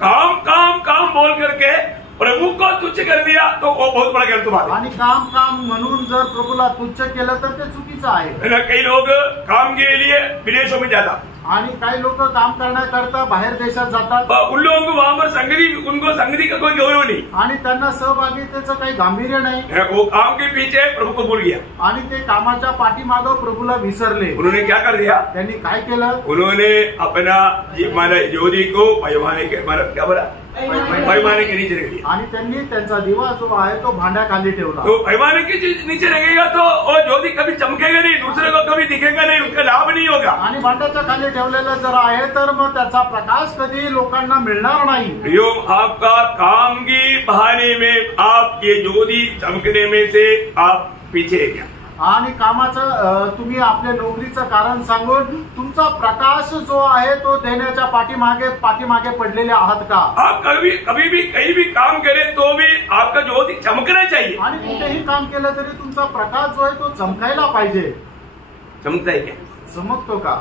काम काम काम बोल करके प्रभु को तुच्छ कर दिया तो वो बहुत बड़ा गलत बात है। आणि काम काम म्हणून जर प्रभूला तुच्छ केलं तर ते चुकीचं आहे। कई लोग काम के लिए विदेशों में जाता, आणि काही लोक काम करण्याकरता बाहेर देशात जातात, उन लोगों को वहां पर उनको संगति का कोई गौरव नहीं, आणि त्यांना सहभागितेचं काही गांभीर्य नाही। वो काम के पीछे प्रभु को भूल गया, आणि ते कामाच्या पाठीमागं प्रभूला विसरले। उन्होंने क्या कर दिया? त्यांनी काय केलं? उन्होंने अपना ज्योति को पैमाने के क्या बोला, पैमाने के नीचे रख दिया। आणि त्यांनी त्यांचा दिवा जो आहे तो भांड्याखाली ठेवला। तो पैमाने के नीचे रखेगा तो वो ज्योति कभी चमकेगा नहीं, दूसरे को कभी दिखेगा नहीं, उसका लाभ नहीं होगा। आणि भांड्याच्या खाली ठेवलेलं जर आहे तर मग त्याचा प्रकाश कधी लोकांना मिळणार नाही। प्रियो, आपका काम की बहाने में आप ये ज्योति चमकने में से आप पीछे क्या, आणि कामाचं तुम्ही आपल्या नोकरीचं कारण सांगून तुमचा प्रकाश जो आहे तो देण्याच्या पाठीमागे पडलेले आहात का? आप कभी भी कहीं भी काम करें तो भी आपका ज्योति चमकना चाहिए। आणि कुठेही काम केलं तरी तुमचा प्रकाश जो आहे तो चमकायला पाहिजे। चमकता है क्या? चमकतो का?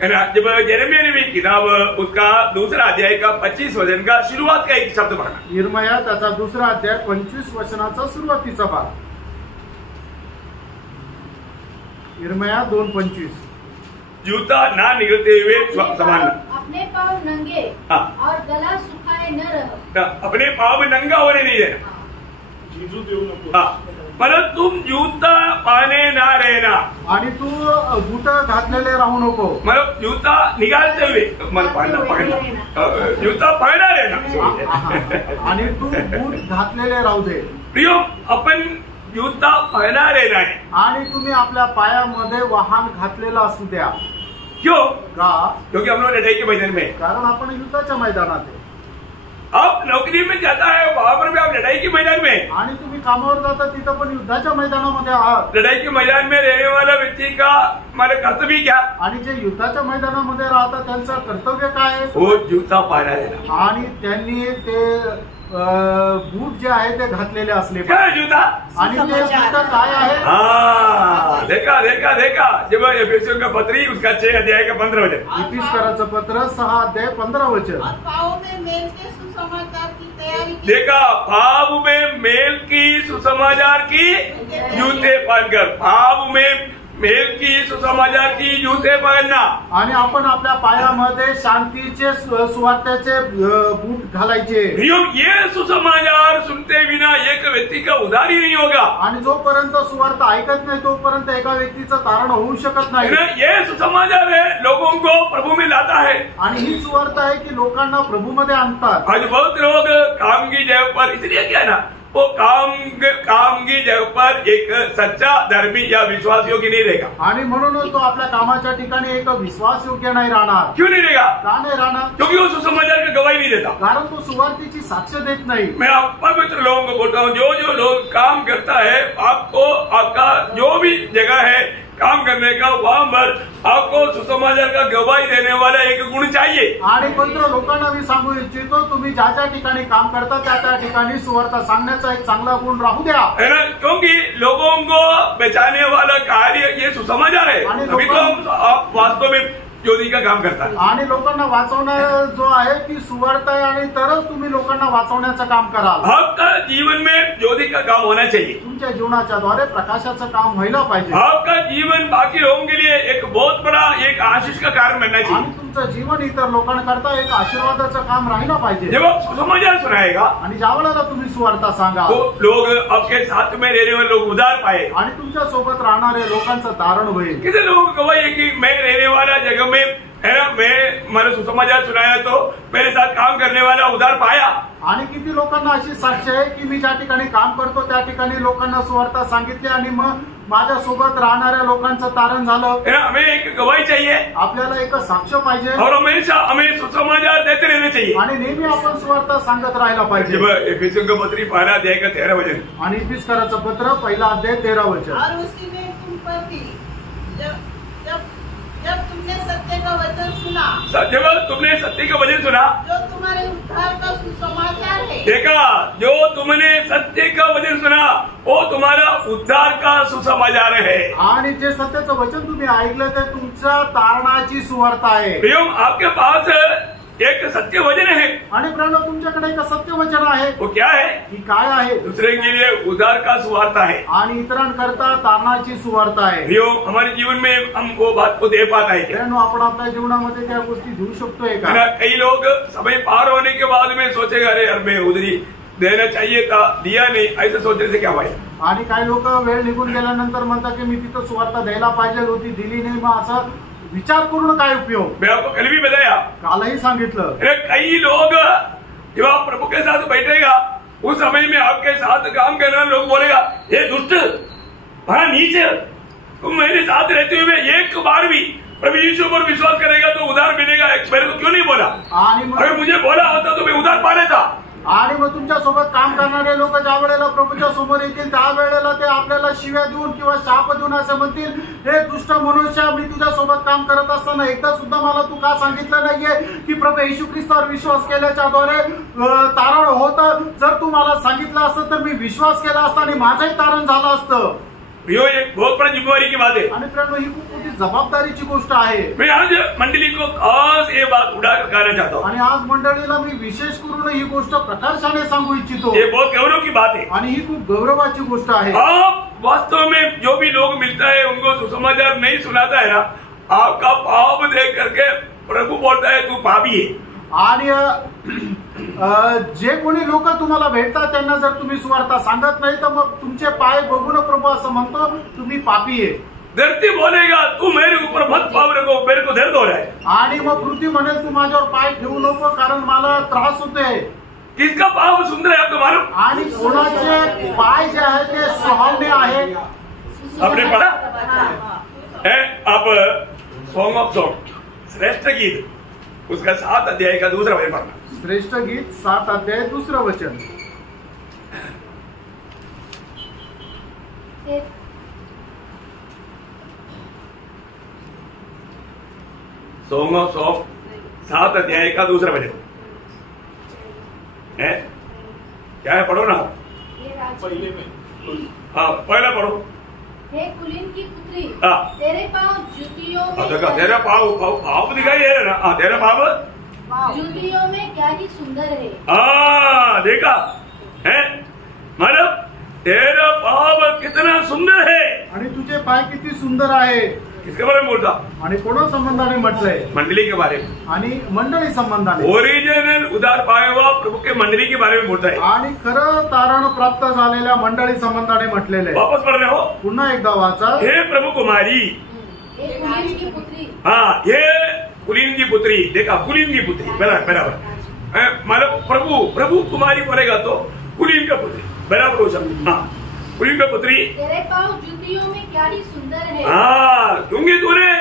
जब यिर्मयाह नबी किताब उसका दूसरा अध्याय का 25 वचन का शुरुआत का एक शब्द पढ़ना। यिर्मयाह त्याचा दुसरा अध्याय 25 वचनाचा सुरुवातीचा भाग। यिर्मयाह 2:25। जूता ना निकलते हुए संभालना, अपने पाँव नंगे हाँ, और गला सुखाए न रहो, अपने पाँव में नंगा होने नहीं देना। हाँ, मतलब तुम जूता पहने ना रहना, आणि तू बूट घातलेले राहू नको। मतलब जूता निकालते हुए पकड़ना, जूता पहना रहना, आणि तू बूट घातलेले राहू दे। प्रियो, अपन जूता पहना रहना है, आणि तुम्ही आपल्या पायामध्ये वाहन घातलेलं असू द्या। क्यों? का? क्योंकि हम लोग लड़ाई के मैदान में, कारण आपण युद्धाच्या मैदानात आहे। आप नौकरी में जाता है वहां पर भी आप लड़ाई के मैदान में, आणि तुम्ही कामावर जाता तिथं पण युद्धाच्या मैदानामध्ये आहात। लड़ाई के मैदान में रहने वाला व्यक्ति का हमारे कर्तव्य क्या? आणि जे युद्धाच्या मैदानामध्ये राहतात त्यांचं कर्तव्य काय आहे? वो जूता पहना रहना। आणि त्यांनी ते बूट जे आहे ते घातलेले असले क्या है जूता? आणि ते बूट काय आहे? हाँ, देखा देखा देखा, जब एफेसियों का पत्री उसका 6 अध्याय का 15 वचन, इफिसकराचं पत्र 6 अध्याय 15 वचन। और पाँव में मेल के सुसमाचार की तैयारी की। देखा, पाव में मेल की सुसमाचार की जूते पहनकर, पाव में मेल की सुसमाचार की जूते पहनना, आणि आपण आपल्या पायामध्ये शांतीचे सुवार्त्याचे बूट घालायचे। ये सुसमाचार सुनते बिना एक व्यक्ति का उद्धार ही नहीं होगा। आणि जोपर्यंत सुवार्थ ऐकत नाही तोपर्यंत एका व्यक्तीचं तारण होऊ शकत नाही। ये सुसमाचार है लोगों को प्रभु में लाता है, आणि ही सुवार्थ आहे की लोकांना प्रभूमध्ये आणतात। आज बहुत लोग काम की जगह पर, इसलिए क्या ना, वो काम की जगह पर एक सच्चा धर्मी या विश्वास योग्य नहीं रहेगा। आणि म्हणूनच तो आपल्या कामाच्या ठिकाणी एक विश्वास योग्य नाही राहणार। क्यों नहीं रहेगा? का नाही राहणार? क्योंकि वो सुसमाचार की गवाही नहीं देता। कारण तो सुवार्थीची साक्ष देत नाही। मैं आप पवित्र लोगों को बोलता हूँ, जो लोग काम करता है, आपको आपका जो भी जगह है काम करने का, वहां पर आपको को सुसमाचार का गवाही देने वाला एक गुण चाहिए। आणि पवित्र लोकांना मी सांगू इच्छितो, तुम्ही ज्या ज्या ठिकाणी काम करता त्या त्या ठिकाणी सुवार्ता सांगण्याचा एक चांगला गुण राहू द्या, है ना, क्योंकि लोगों को बचाने वाला कार्य ये सुसमाचार है, तभी तो आप वास्तव में ज्योति का काम करता है। आणि लोकांना वाचवणार जो आहे ती सुवार्ता आहे, आणि तरच तुम्ही लोकांना वाचवण्याचं काम कराल। आपका जीवन में ज्योति का काम होना चाहिए, तुमच्या जीवनाच्या द्वारे प्रकाशाचं काम व्हायला पाहिजे। आपका जीवन बाकी लोगों के लिए एक बहुत बड़ा एक आशीष का कारण बनना चाहिए। आणि तुमचं जीवन इतर लोकांकरता एक आशीर्वादाचं काम राहिलं पाहिजे। जब आप सुसमाचार सुनाएगा आणि ज्या वेळेला तुम्ही सुवार्ता सांगा तो लोग आपके साथ में रहने वाले लोग उधार पाए, आणि तुमच्या सोबत राहणारे लोकांचं तारण होईल। कितने लोगों को गवाही है कि मैं रहने वाला जगह में, है ना, मैंने सुसमाचार सुनाया तो मेरे साथ काम करने वाला उधार पाया। आणि किती लोकांना अशी साक्ष आहे की मी ज्या ठिकाणी काम करतो त्या ठिकाणी लोकांना सुवार्ता सांगितली आणि मग माझ्या सोबत राहणाऱ्या लोकांचं तारण झालं। है ना, हमें एक गवाही चाहिए आपल्याला एक साक्ष पाहिजे और हमेशा हमें सुसमाचार देते रहना चाहिए। आणि नेहमी आपण सुवार्ता सांगत राहायला पाहिजे। जब एफिसियों का पत्री पहला अध्याय का 13 वचन, आणि इफिसकराचं पत्र पहिला अध्याय 13 वचन। और उसी में तुम पर भी जब तुमने सत्य का वचन सुना, जब तुमने सत्य का वचन सुना, जो तुम्हारे उद्धार का सुसमाचार है, देखा, जो तुमने सत्य का वचन सुना वो तुम्हारा उद्धार का सुसमाचार है। आणि जे सत्याचं वचन तुम्ही ऐकलं ते तुमच्या तारणाची सुवार्ता आहे। प्रियम, आपके पास एक सत्य वचन है, आणि प्रणव तुमच्याकडे एक सत्य वचन आहे। वो क्या है? ही काय आहे? दूसरे के लिए उद्धार का सुवार्ता है, आणि इतरांकरता तारणाची सुवार्ता आहे। प्रियो, हमारे जीवन में हम वो बात को दे पाता है क्या? प्रणव आपण आपल्या जीवनामध्ये त्या गोष्टी देऊ शकतोय है का? ना, कई लोग समय पार होने के बाद में सोचेगा, अरे यार मैं उधरी देना चाहिए था, दिया नहीं, ऐसे सोचने से क्या फायदा। आणि काही लोक वेळ निघून गेल्यानंतर म्हणतात की मी तिथं सुवार्ता द्यायला पाहिजे होती, दिली नाही, मग असं विचार करून काय उपयोग? मैं आपको कल भी बताया, कालही सांगितलं, अरे कई लोग जब आप प्रभु के साथ बैठेगा उस समय में आपके साथ काम करने वाले लोग बोलेगा, ये दुष्ट, बड़ा नीच, तुम मेरे साथ रहते हुए एक बार भी प्रभु यीशु पर विश्वास करेगा तो उधार मिलेगा, मेरे को क्यों नहीं बोला? अगर मुझे बोला होता तो मैं उधार पा लेता। आणि मग तुमच्या सोबत काम करणारे लोक ज्या वेळेला प्रभूच्या समोर येतील त्या वेळेला ते आपल्याला शिव्या देऊन किंवा शाप देऊन असं म्हणतील, हे दुष्ट मनुष्य, मी तुझ्या सोबत काम करत असताना एकदा सुद्धा मला तू का सांगितलं नाहीये की प्रभू येशू ख्रिस्तावर विश्वास केल्याच्या द्वारे तारण होतं? जर तू मला सांगितलं असतं तर मी विश्वास केला असता आणि माझंही तारण झालं असतं। यो एक बहुत बड़ी जिम्मेवारी की बात है, आणि प्रेम ही खूप मोठी जबाबदारीची गोष्ट आहे। मैं आज मंडली को खास ये बात उठाकर कहना चाहता हूँ, आणि आज मंडळीला मी विशेष करून ही गोष्ट प्रकर्षाने सांगू इच्छितो। ये बहुत गौरव की बात है आणि ही खूप गौरवाची गोष्ट आहे। आप वास्तव में जो भी लोग मिलता है उनको सुसमाचार नहीं सुनाता है ना, आपका पाप देख करके प्रभु बोलता है तू पापी है। आणि जे कोणी लोक तुम्हाला भेटतात त्यांना जर तुम्ही सुवार्ता सांगत नाही तर मग तुमचे पाय बघून प्रभू असं म्हणतो तुम्ही पापी आहे। धरती बोलेगा तू मेरे ऊपर मत पाव रखो, मेरे को दर्द हो रहा है। आणि मग पृथ्वी म्हणेल तू माझ्यावर पाय ठेवू नको कारण मला त्रास होतोय। किसका पाप सुंदर है आपको मालूम? आणि कोणाचे पाय जे आहे ते सुहावने आहे। आपने पढ़ा है? आप सॉन्ग ऑफ सॉन्ग श्रेष्ठ गीत उसका 7 अध्याय का 2रा वचन पढ़ना। श्रेष्ठ गीत 7 अध्याय 2रं वचन। सॉन्ग ऑफ सॉन्ग 7 अध्याय का 2रा वचन है, क्या है? पढ़ो ना। हाँ, पहला पढ़ो। हे कुलीन की पुत्री, हाँ। तेरे पाँव जूतियों में देखा, तेरा पाव दिखाई दे रहा ना? तेरा पाव जूतियों में क्या ही सुंदर है। हाँ, देखा है, मतलब तेरा पाव कितना सुंदर है। आणि तुझे पाय किती सुंदर आहे। किसके बारे में बोलता? आणि कोणा संबंधाने म्हटलंय? मंडली के बारे में आणि मंडळी संबंधाने। ओरिजिनल उधार पाया हुआ प्रभु के मंडली के बारे में बोलता है। आणि खरं तारण प्राप्त झालेल्या मंडळी संबंधाने म्हटलेलं आहे। वापस पढ़ रहे हो? पुन्हा एकदा वाचा। हे प्रभु कुमारी, हे कुलीन की पुत्री। हाँ, ये कुलीन की पुत्री। देखा, कुलीन की पुत्री, बराबर। मतलब प्रभु कुमारी बोलेगा तो कुलीन का पुत्री, बराबर हो सकती। हाँ, कुलीन का पुत्री, तेरे पाँव जूतियों में क्या ही सुंदर है। हाँ, क्योंकि तूने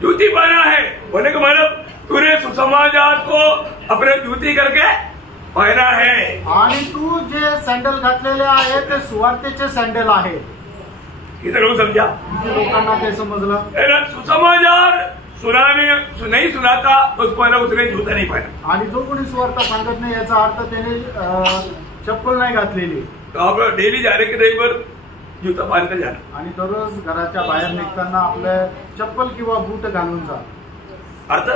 जूती पहना है, बोले का मतलब तूने सुसमाचार को अपने जूती करके पहना है। आणि तू जे सँडल घातलेले आहे ते सुवार्तेचे सँडल आहे। किती लोग समझा? लोकांना ते समजलं। सुसमाचार नहीं सुनाता उसको उसने जूता नहीं पहना। आणि जो कोणी सुवार्ता सांगत नाही याचा अर्थ त्याने चप्पल नाही घातलेली। तो आप डेली जाने के ड्राइवर जूता पहन कर जाना आणि दररोज घराच्या बाहेर निघताना आपले चप्पल किंवा बूट घालून जा। अर्थ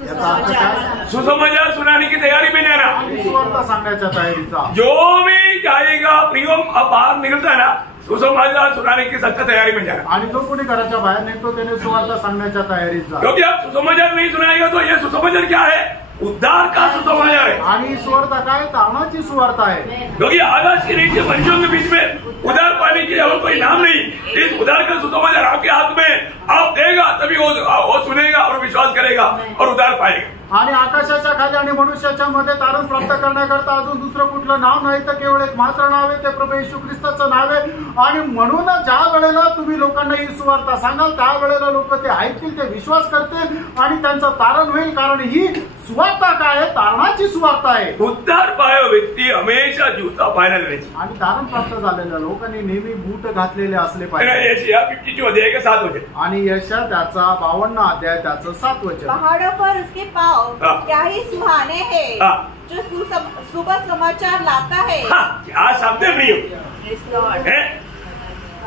याचा अर्थ काय? सुसमाचार सुनाने की तैयारी में जाना, आणि सुवार्ता सांगण्याच्या तयारीचा। जो भी जाएगा प्रियो अब बाहर निकलता है ना सुसमाचार सुनाने की सख्त तैयारी में जाना। आणि जो कोणी घराच्या बाहेर निघतो त्याने सुवार्ता सांगण्याच्या तयारीत जा। क्योंकि आप सुसमाचार नहीं सुनाएगा तो ये सुसमाचार क्या है? उद्धार का सुसमाचार है। आणि सुवार्ता काय? तारणाची सुवार्ता आहे। क्योंकि आकाश के नीचे मनुष्यों के बीच में उद्धार पाने के लिए और कोई नाम नहीं। इस उद्धार का सुसमाचार आपके हाथ में आप देगा तभी वो सुनेगा और विश्वास करेगा और उद्धार पाएगा। आणि आकाशाच्या खाली आणि मनुष्याच्या मध्ये तारण प्राप्त करण्याकरता अजून दुसरं कुठलं नाव नाही तर केवळ एक मात्र नाव आहे, ते प्रभू येशू ख्रिस्ताचं नाव आहे। आणि म्हणून ज्या वेळेला तुम्ही लोकांना ही सुवार्ता सांगाल त्या वेळेला लोक ते ऐकतील, ते विश्वास करतील आणि त्यांचं तारण होईल। कारण ही सुवार्ता काय आहे? तारणाची सुवार्ता आहे। उद्धार पाया व्यक्ती हमेशा जूता पहना रहना आणि तारण प्राप्त झालेल्या लोकांनी नेहमी बूट घातलेले असले पाहिजे। यशाया 52 अध्याय के 7 वचन। आणि यशा त्याचा 52 अध्याय त्याचं 7 वचन। पहाड़ों पर उसके पाँव क्या ही सुहाने हैं, हाँ। जो सुबह समाचार लाता है। क्या शब्द है प्रियो?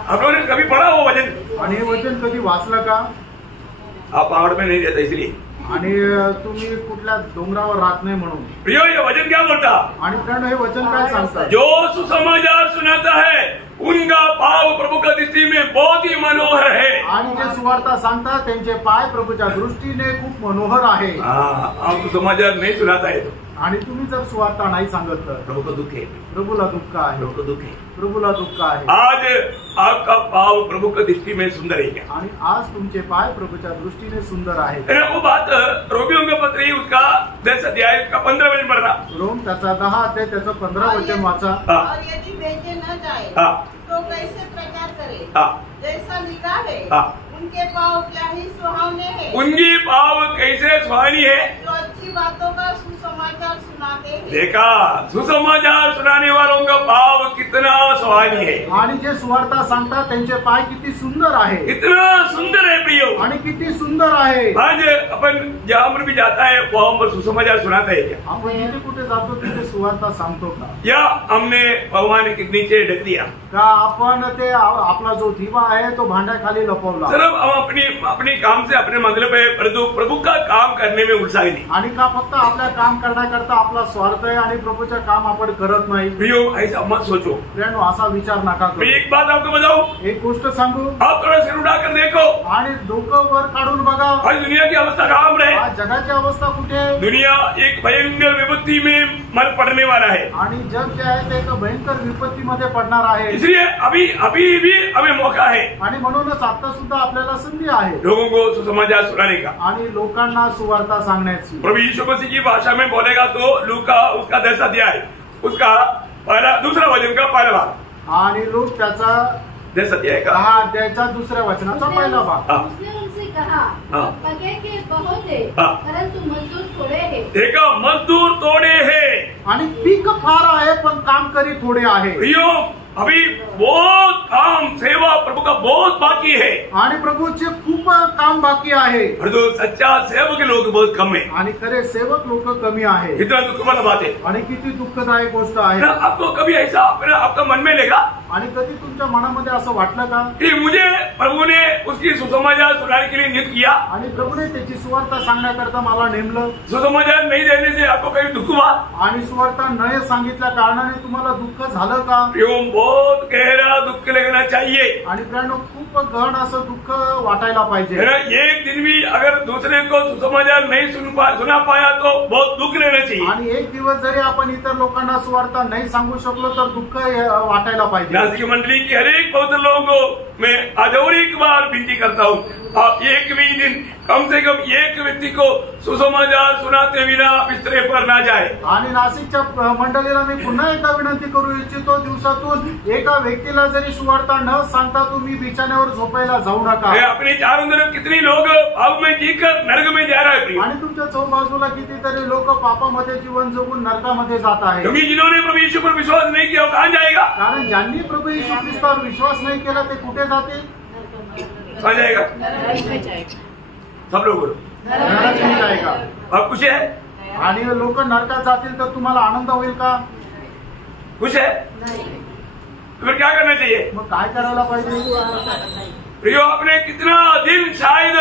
आप लोगों ने कभी पढ़ा वो वचन? आणि हे वचन कधी वाचलं का? आप पहाड़ में नहीं रहता इसलिए। आणि तुम्ही कुठल्या डोंगरावर राहत नाही म्हणून। प्रियो ये वचन क्या बोलता? आणि फ्रेंड हे वचन काय सांगतात? जो सुसमाचार सुनाता है उनका पाव प्रभु का दृष्टि में बहुत ही मनोहर है। आणि जे सुवार्ता सांगतात त्यांचे पाय प्रभूच्या दृष्टीने खूप मनोहर आहे। आप सुसमाचार नहीं सुनाता है तो आणि तुम्ही जर सुवार्ता नाही सांगत तर प्रभु को दुख है, प्रभूला दुःख आहे, प्रभु को दुख है। प्रभूला दुःख आहे। आज आपका पाव प्रभु की दृष्टि में सुंदर है क्या? आणि आज तुमचे पाय प्रभूच्या दृष्टीने सुंदर आहेत। वो बात रोमियों के पत्र उसका 10 अध्याय का 15 वचन पढ़ना। रोम त्याचा 10 अध्याय त्याचं 15 वचन वाचा। और यदि बेचे न जाए तो कैसे प्रचार करे? जैसा लिखा है उनके पाँव क्या ही सुहावने हैं, उनकी पाव कैसे सुहानी है, जो अच्छी बातों का सुसमाचार सुनाते हैं। देखा सुसमाचार सुनाने वालों का पाव कितना सुहानी है। आणि जे सुवार्ता सांगतात त्यांचे पाय किती सुंदर आहे, इतना सुंदर है प्रियो। आणि किती सुंदर आहे। आज अपन जहाँ पर भी जाता है वहाँ पर सुसमाचार सुनाता है क्या? आपण जिथे कुठे जातो तिथे सुवार्ता सांगतो का? या हमने भगवान के नीचे ढक दिया का आपण ते आपला जो दिवा आहे तो भांड्याखाली लपवला? सिर्फ हम अपनी काम से अपने मतलब है परंतु प्रभु का काम करने में उत्साही नहीं। आणि का फक्त आपल्या काम करण्याकरता आपला स्वार्थ आहे आणि प्रभूचे काम आपण करत नाही? प्रियो ऐसा मत सोचो। फ्रेंड असा विचार नका मैं करू। एक बात आपको बताऊं, एक गोष्ट सांगू, आप थोड़ा सिर उठाकर देखो आणि डोकं वर काढून बघा आज दुनिया की अवस्था कहाँ पर है। आज जगाची अवस्था कुठे आहे? दुनिया एक भयंकर विपत्ति में मर पड़ने वाला है। आणि जग जे आहे ते एक भयंकर विपत्तीमध्ये पडणार आहे। इसलिए अभी भी हमें मौका है आणि म्हणूनच आता सुद्धा आपल्याला संधी आहे लोगों को सुसमाचार सुनाने का। आणि लोकांना सुवार्ता सांगण्याची। प्रभु यीशु मसीह की भाषा में बोलेगा तो लूका उसका 10 अध्याय उसका दूसरा वचन का पहला भाग। आणि लोक त्याचा 10 अध्याय का 10 अध्यायाचा दुसऱ्या वचनाचा पहिला भाग। उसने उनसे कहा पके के बहुत है परंतु मजदूर थोड़े हैं। देखा मजदूर थोड़े हैं आणि पीक फार आहे पण कामकरी थोडे आहे। प्रियो अभी बहुत काम सेवा प्रभु का बहुत बाकी है आणि प्रभूचे खूप काम बाकी आहे। परंतु सच्चा सेवक लोग बहुत कम है आणि खरे सेवक लोक कमी आहे। इतना दुख वाला बात है। आणि किती दुःखदायक गोष्ट आहे। आपको कभी ऐसा आपका मन में लेगा आणि कधी तुमच्या मनामध्ये असं वाटलं का कि मुझे प्रभु ने उसकी सुसमाचार सुनाने के लिए नियुक्त किया आणि प्रभूने त्याची सुवार्ता सांगण्याकरता मला नेमलं? सुसमाचार नहीं देने से आपको कभी दुख हुआ? आणि सुवार्ता न सांगितल्या कारणाने तुम्हाला दुःख झालं का? बहुत गहरा दुख लगना चाहिए। आणि फ्रेंड खूप गहन असं दुःख वाटायला पाहिजे। एक दिन भी अगर दूसरे को सुसमाचार नहीं सुना पाया तो बहुत दुख लेना चाहिए। आणि एक दिवस जरी आपण इतर लोकांना सुवार्ता नाही सांगू शकलो तर दुःख वाटायला पाहिजे। नासिक मंडली की हर एक पवित्र लोगों को मैं आज और एक बार विनती करता हूँ, आप एक भी दिन कम से कम एक व्यक्ति को सुसमाचार सुनाते बिना बिस्तरे पर ना जाए। आणि नाशिकच्या मंडळीला मी पुन्हा एकदा विनंती करू इच्छितो, दिवसातून एका व्यक्तीला जरी सुवार्ता न सांगता तुम्ही बिछाण्यावर झोपायला जाऊ नका। अपने चारों तरफ कितनी लोग पाप में जीकर नरक में जा रहे हैं आणि तुमच्या चौबाजूला कितीतरी लोक पापामध्ये जीवन जगून नरकामध्ये जात आहेत। क्योंकि जिन्होंने प्रभु यीशु पर विश्वास नहीं किया वो कहाँ जाएगा? कारण ज्यांनी प्रभू येशू ख्रिस्तावर विश्वास नाही केला ते कुठे जातील? कहाँ जाएगा? सब लोग बोलो। नरक में जाएगा। अब खुश है? आणि लोक नरकात जातील तर तुम्हाला आनंद होईल का? खुश है? तो फिर क्या करना चाहिए? मग काय करायला पाहिजे? प्रियो, आपने कितना दिन शायद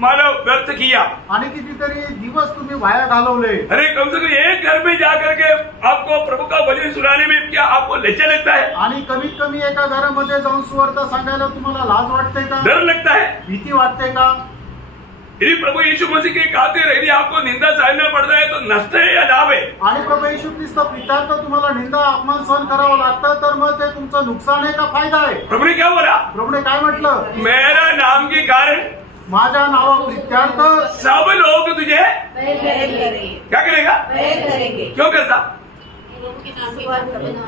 मानव व्यर्थ किया, आणि कितीतरी दिवस तुम्ही वाया घालवले। अरे कम से कम एक घर में जाकर के आपको प्रभु का वचन सुनाने में क्या आपको लज्जा लगता है? आणि कमीत कमी एका घरामध्ये जाऊन सुवार्ता सांगायला तुम्हाला लाज वाटते का? डर लगता है? भीती वाटते का? यदि प्रभु यीशु मसीह के खातिर यदि आपको निंदा सहना पड़ता है तो नष्ट है या लाभ है? आणि प्रभू येशू ख्रिस्त प्रित्यार्थ तुम्हाला निंदा अपमान सहन करावं लागतं तर मग ते तुमचं नुकसान आहे का फायदा आहे? प्रभु ने क्या बोला? प्रभूने काय म्हटलं? मेरा नाम के कारण माझ्या नावा प्रित्यार्थ सब लोग तुझे करेंगे। क्या करेगा? करेंगे। क्यों करता?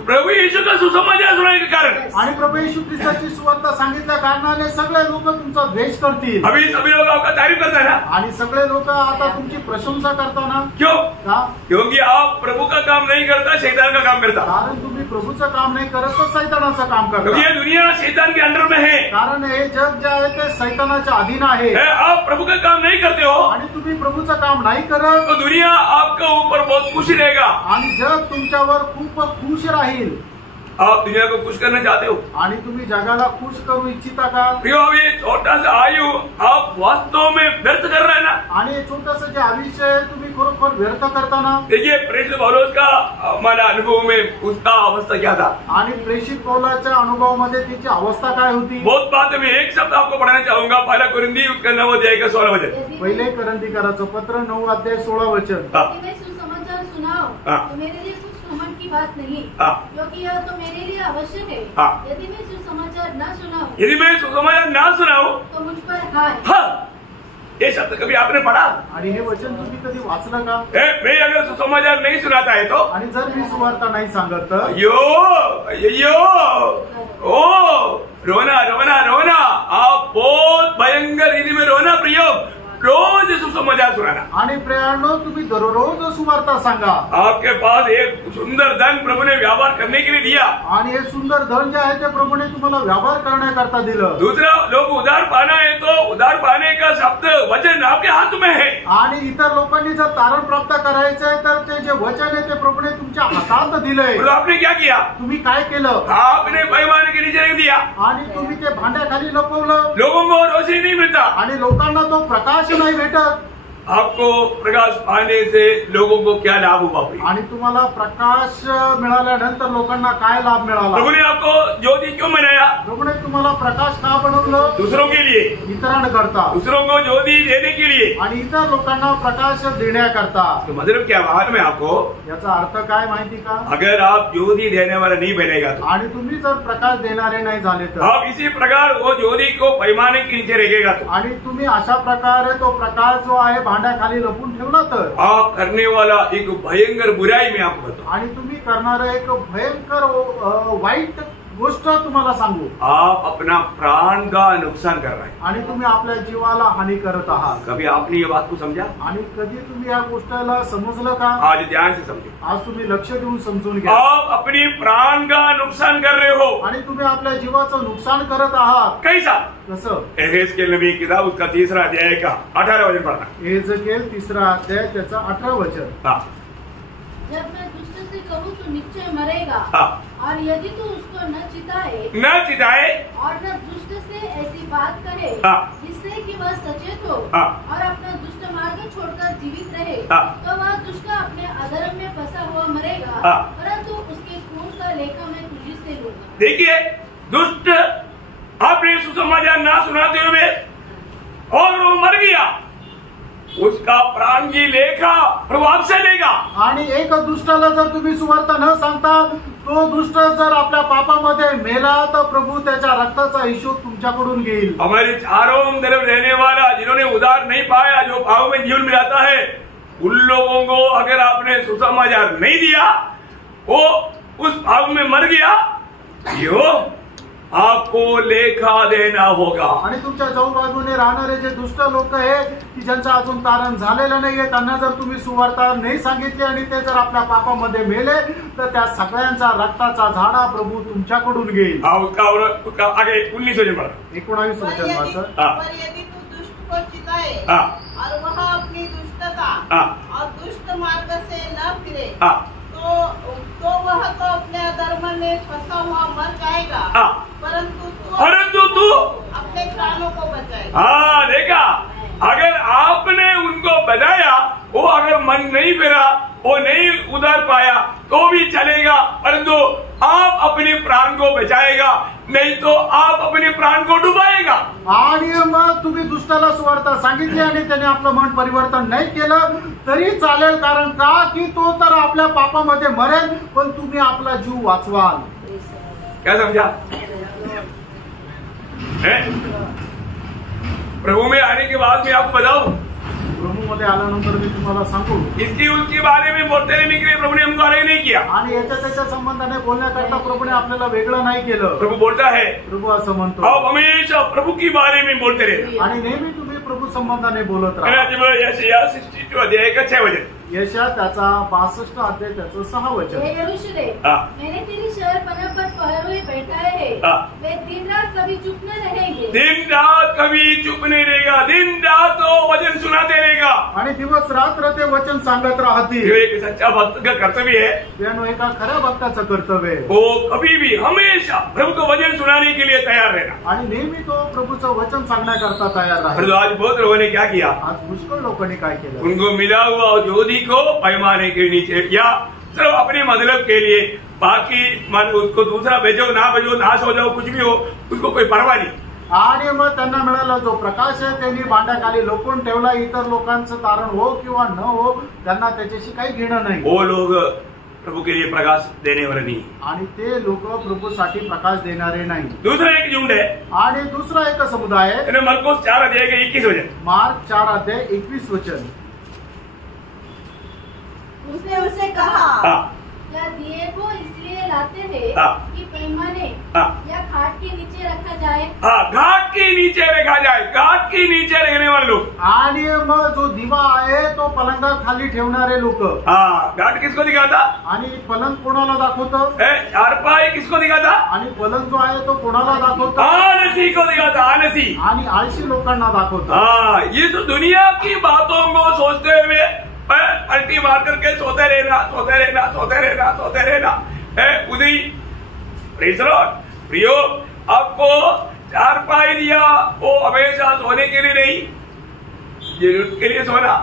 प्रभु यीशु का सुसमाचार सुनाने के कारण। आणि प्रभू येशू ख्रिस्ताची सुवार्ता सांगितल्या कारणाने सगळे लोक तुमचा द्वेष करतील। अभी सभी लोग आपका तारीफ करता है ना? आणि सगळे लोक आता तुमची प्रशंसा करताना क्यों? का? क्योंकि आप प्रभु का काम नहीं करता, शैतान का काम करता। कारण तुम्ही प्रभूचं काम नाही करत तर सैतानाचं काम क्योंकि करता। ये दुनिया शैतान के अंडर में है। कारण हे जग जे आहे ते सैतानाच्या अधीन आहे आप प्रभु का काम नहीं करते हो आणि तुम्ही प्रभूचं काम नाही करत तो दुनिया आपके ऊपर बहुत खुश रहेगा। आणि जग तुमच्यावर खूप खुश राहील। आप दुनिया को खुश करना चाहते हो आणि तुम्ही जगाला खुश करू इच्छिता का? प्रियो, अब ये छोटा सा आयु आप वास्तव में व्यर्थ कर रहे हैं ना? आणि हे छोटंसं जे आयुष्य आहे तुम्ही खरोखर व्यर्थ करताना। देखिए, प्रेरित पौलुस का हमारा अनुभव में उसका अवस्था क्या था? आणि प्रेषित पौलाच्या अनुभवामध्ये तिची अवस्था काय होती? बहुत बात मैं एक शब्द आपको पढ़ाना चाहूंगा। पहला कुरिन्थी उसका 9 अध्याय का 16 वचन। पहिले करंथीकराचं पत्र 9 अध्याय 16 वचन। यदि मैं सुसमाचार सुनाऊं तो मेरे लिए कुछ घमंड की बात नहीं, क्योंकि यह तो मेरे लिए आवश्यक है। यदि मैं सुसमाचार न सुनाऊं, यदि मैं सुसमाचार ना सुनाऊं तो मुझ पर हाय। हाँ, ये शब्द कभी आपने पढ़ा? आणि हे वचन तुम्ही कधी वाचलं का? मैं अगर सुसमाचार नहीं सुनाता है तो आणि जर मी सुवार्ता नाही सांगत तर यो ओ रोना रोना रोना, आप बहुत भयंकर रीति में रोना प्रयोग, रोज सुसमाचार सुनाना। आणि प्रियानो तुम्ही दररोज सुवार्ता सांगा। आपके पास एक सुंदर धन प्रभु ने व्यवहार करने के लिए दिया, आणि हे सुंदर धन जे आहे ते प्रभूने तुम्हाला व्यवहार करण्याकरता दिलं। दूसरा लोग उधार पाना है तो उधार पाने का शब्द वचन आपके हाथ में है। आणि इतर लोकांनी जर तारण प्राप्त करायचंय तर ते जे वचन आहे ते प्रभूने तुमच्या हातात दिलंय। तो आपने क्या किया? तुम्ही काय केलं? आपने पैमाने के नीचे रख दिया। आणि तुम्ही ते भांड्याखाली लपवलं। लोगों को रोशनी नहीं मिलता, आणि लोकांना तो प्रकाश नाही भेटत। आपको प्रकाश पाने से लोगों को क्या लाभ हुआ? आणि तुम्हाला प्रकाश मिळाल्यानंतर लोकांना काय लाभ मिळाला? प्रभु ने आपको ज्योति क्यों बनाया? प्रभूने तुम्हाला प्रकाश का बनवलं? दूसरों के लिए, इतरांकरता, दूसरों को ज्योति देने के लिए, आणि इतर लोकांना प्रकाश देण्याकरता। तो मतलब क्या बात में आपको याचा अर्थ काय माहिती का? अगर आप ज्योति देने वाला नहीं बनेगा तो आणि तुम्ही जर प्रकाश देणारे नाही झाले तर, आप इसी प्रकार वो ज्योति को पैमाने के नीचे रखेगा तो, आणि तुम्ही अशा प्रकारे तो प्रकाश जो आहे भांड्याखाली लपून ठेवला तर, आप करने वाला एक भयंकर बुराई में आपको बताऊं, आणि तुम्ही करणारे एक भयंकर वाईट गोष्ट तुम्हाला सांगू, आप अपना प्राण का नुकसान कर रहे हैं। आणि तुम्ही आपल्या जीवाला हानी करत आहात। कभी आपने ये बात को समझा? आणि कधी तुम्ही या गोष्टीला समजलं का? आज ध्यान से समझो। आज तुम्ही लक्ष देऊन समजून घ्या। आप अपनी प्राण का नुकसान कर रहे हो। आणि तुम्ही आपल्या जीवाचं नुकसान करत आहात। कैसा? कसं? एहेजकेल नबी की किताब उसका 3 अध्याय का 18 वचन पढ़ना। एहेजकेल 3 अध्याय त्याचा 18 वचन। हाँ। जब मैं दुष्ट से कहूँ तो निश्चय मरेगा, हाँ। और यदि तू उसको न चिताए और न दुष्ट से ऐसी बात कहे हाँ। जिससे कि वह सचेत हो हाँ। और अपना दुष्ट मार्ग छोड़कर जीवित रहे, हाँ। तो वह दुष्ट अपने अधर्म में फंसा हुआ मरेगा, हाँ। परंतु उसके खून का लेखा मैं तुझी से लूंगा। देखिए, दुष्ट आपने सुसमाचार ना सुनाते हुए और वो मर गया, उसका प्राण की लेखा प्रभु आपसे लेगा। आणि एक दुष्टाला जर तुम्ही सुवार्ता न सांगता तो दुष्ट जर आपल्या पापामध्ये मेला तर प्रभू त्याच्या रक्ताचा हिशोब तुमच्याकडून घेईल। हमारे चारों तरफ रहने वाला जिन्होंने उधार नहीं पाया, जो पाप में जीवन मिलाता है, उन लोगों को अगर आपने सुसमाचार नहीं दिया, वो उस पाप में मर गया, यो आपको लेखा देना होगा। आणि तुमच्या चौबाजूने राहणारे जे दुष्ट लोक आहे की ज्यांचं अजून तारण झालेलं नाहीये, त्यांना जर तुम्ही सुवार्ता नाही सांगितली आणि ते जर आपल्या पापामध्ये मेले तर त्या सगळ्यांचा रक्ताचा झाडा प्रभू तुमच्याकडून घेईल। उसका आगे 19 वचन पढ़ा। 19 वचन वाचा। पर यदि तू को चिताए और वह अपनी दुष्टता और दुष्ट मार्ग से न फिरे तो वह तो अपने अधर्म में फंसा हुआ मर जाएगा, परंतु तू अपने प्राणों को बचाएगा। हाँ, देखा, अगर आपने उनको बचाया, वो अगर मन नहीं फिरा, वो नहीं उधर पाया तो भी चलेगा, परंतु आप अपने प्राण को बचाएगा, नहीं तो आप अपने प्राण को डुबाएगा। आणि मग तुम्ही दुष्टाला सुवार्ता सांगितली आणि त्याने आपलं मन परिवर्तन नाही केलं तरी चालेल, कारण का की तो तर आपल्या पापामध्ये मरेल, पण तुम्ही आपला जीव वाचवाल। क्या समझा? प्रभु में आने के बाद मैं आपको बताऊं, प्रभू मध्ये आल्यानंतर मी तुम्हाला सांगू, इसकी उसके बारे में बोलते रहने के लिए प्रभु ने हमको अलग नहीं किया। आणि याच्या त्याच्या संबंधाने बोलण्याकरता प्रभूने आपल्याला वेगळं नाही केलं। प्रभु बोलता है, प्रभू असं म्हणतो, आप हमेशा प्रभु के बारे में बोलते रहे, आणि नेहमी तुम्ही प्रभू संबंधाने बोलत राहा। यशायाह 62 अध्याय का 6 वचन, यशा त्याचा 62 अध्याय त्याचं 6 वचन। हे यरूशलेम, मैंने तेरी शहर पनाह पर पहरुए बैठाए हैं, वे दिन रात कभी चुप न रहेंगे। दिन रात कभी चुप नहीं रहेगा, दिन रात वो वचन सुनाते रहेगा, आणि दिवस रात्र ते वचन सांगत राहतील। ये एक सच्चा भक्त का कर्तव्य है। त्यानो एका खऱ्या भक्ताचं कर्तव्य आहे, वो कभी भी हमेशा प्रभु को वचन सुनाने के लिए तैयार रहना, आणि नेहमी तो प्रभूचं वचन सांगण्याकरता तयार राहील। परंतु आज बहुत लोगों ने क्या किया, आज पुष्कळ लोकांनी काय केलं, उनको मिला हुआ ज्योति को पैमाने के नीचे या सिर्फ अपने मतलब के लिए, बाकी मान उसको दूसरा भेजो नाश हो जाओ, कुछ भी हो, उसको कोई परवाह नहीं। आणि मग त्यांना मिळाला जो प्रकाश आहे त्यांनी भांड्याखाली लपवून ठेवला, इतर लोकांचं तारण हो किंवा न हो त्यांना त्याच्याशी काही घेणं नाही। वो लोग प्रभु के लिए प्रकाश देने वाले नहीं, आणि ते लोक प्रभूसाठी प्रकाश देणारे नाही। दूसरा एक झुंड है, आणि दुसरा एक समुदाय आहे, मरकुस 4 अध्याय के 21 वचन, मार्क 4 अध्याय 21 वचन। उसने उसे कहा, क्या दिए को इसलिए लाते हैं कि पैमाने या खाट के नीचे रखा जाए। घाट के नीचे रखा जाए, घाट के नीचे रहने वाले लोग। आणि मग जो दिवा आहे तो पलंगा खाली ठेवणारे लोक। घाट किसको दिखाता, आणि पलंग कोणाला दाखवतं, चारपाई किसको दिखाता, आणि पलंग जो आहे तो कोणाला दाखवतं, आलसी को दिखाता, आलसी, आणि आळशी लोकांना दाखवतं। ये तो दुनिया की बातों को सोचते हुए पलटी मार करके सोते रहना, सोते रहना, सोते रहना, सोते रहना। उदय प्रियो, आपको चारपाई दिया, वो हमेशा सोने के लिए नहीं, जरूरत के लिए सोना,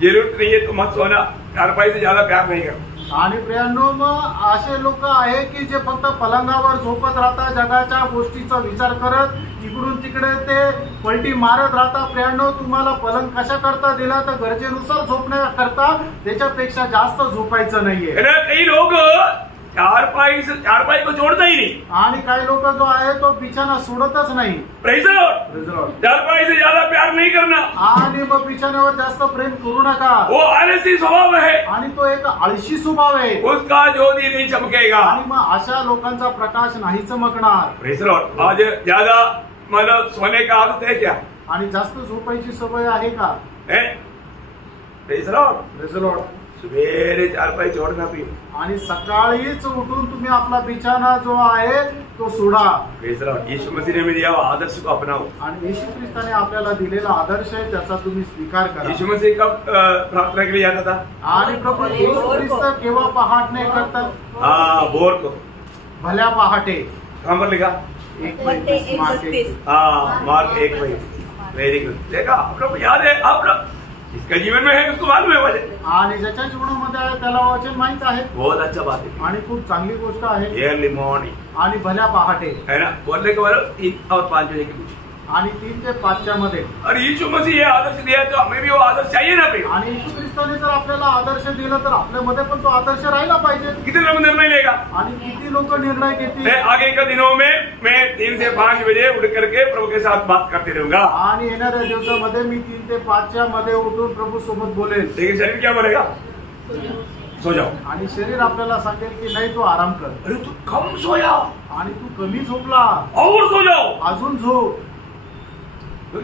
जरूरत नहीं है तो मत सोना, चारपाई से ज्यादा प्यार नहीं करो। आणि प्रियांनो, मग असे लोक आहे की जे फक्त पलंगावर झोपत राहतात, जगाच्या गोष्टीचा विचार करत इकडून तिकडे ते पलटी मारत राहतात। प्रियांनो, तुम्हाला पलंग कशा करता दिला तर गरजेनुसार झोपण्याकरता, त्याच्यापेक्षा जास्त झोपायचं नाहीये। काही लोक चारपाई को छोड़ता ही नहीं, आणि काही लोक जो आहे तो बिछाना सोडतच नाही। चारपाई से ज्यादा प्यार नहीं करना, आणि मग बिछाण्यावर जास्त प्रेम करू नका, वो आलसी स्वभाव है, आणि तो एक आळशी स्वभाव आहे, उसका ज्योति नहीं चमकेगा। आणि मग अशा लोकांचा प्रकाश नाही चमकणार। आज ज्यादा मतलब सोने का आदत है क्या, आणि जास्त झोपायची सवय आहे का? सवेरे चारपाई छोड़ना भी, आणि सकाळीच उठून तुम्ही आपला बिछाना जो आहे तो सोडा। यीशु मसीह ने हमें दिया आदर्श को अपनाओ, आणि येशू ख्रिस्ताने आपल्याला दिलेला आदर्श आहे त्याचा तुम्ही स्वीकार करा। यीशु मसीह कब प्रार्थना के लिए जाता था, आणि प्रभू येशू ख्रिस्त केव्हा पहाटणे करतात? भोर को, भल्या पहाटे। कहाँ पर लिखा? मार्क 1:22। वेरी गुड, देखा आप लोग याद है, आप लोग इसका जीवन में है, उसको मालूम है वचन, आणि ज्याच्या जीवनामध्ये आहे त्याला वचन माहित आहे। बहुत अच्छा बात है, आणि खूप चांगली गोष्ट आहे। अर्ली मॉर्निंग, आणि भल्या पहाटे है ना, बोलने के बाद 3 और 5 बजे के बीच, आणि 3 ते 5 मध्ये। और यीशु मसीह ये आदर्श दिया है तो हमें भी वो आदर्श चाहिए ना भाई। आणि येशू ख्रिस्ताने जर आपल्याला आदर्श दिला तर आपल्यामध्ये पण तो आदर्श राहिला पाहिजे। कितने लोग निर्णय लेगा, आणि किती लोक निर्णय घेतील? आगे के दिनों में मैं 3 से 5 बजे उठ करके प्रभु के साथ बात करते रहूंगा, आणि येणाऱ्या दिवसामध्ये मी 3 ते 5 मध्ये उठून प्रभू सोबत बोलेल। लेकिन शरीर क्या बोलेगा, सो जाओ, आणि शरीर आपल्याला सांगेल की नाही तू आराम कर, अरे तू कम सोया, आणि तू कमी झोपला, और सो जाओ, अजून झोप,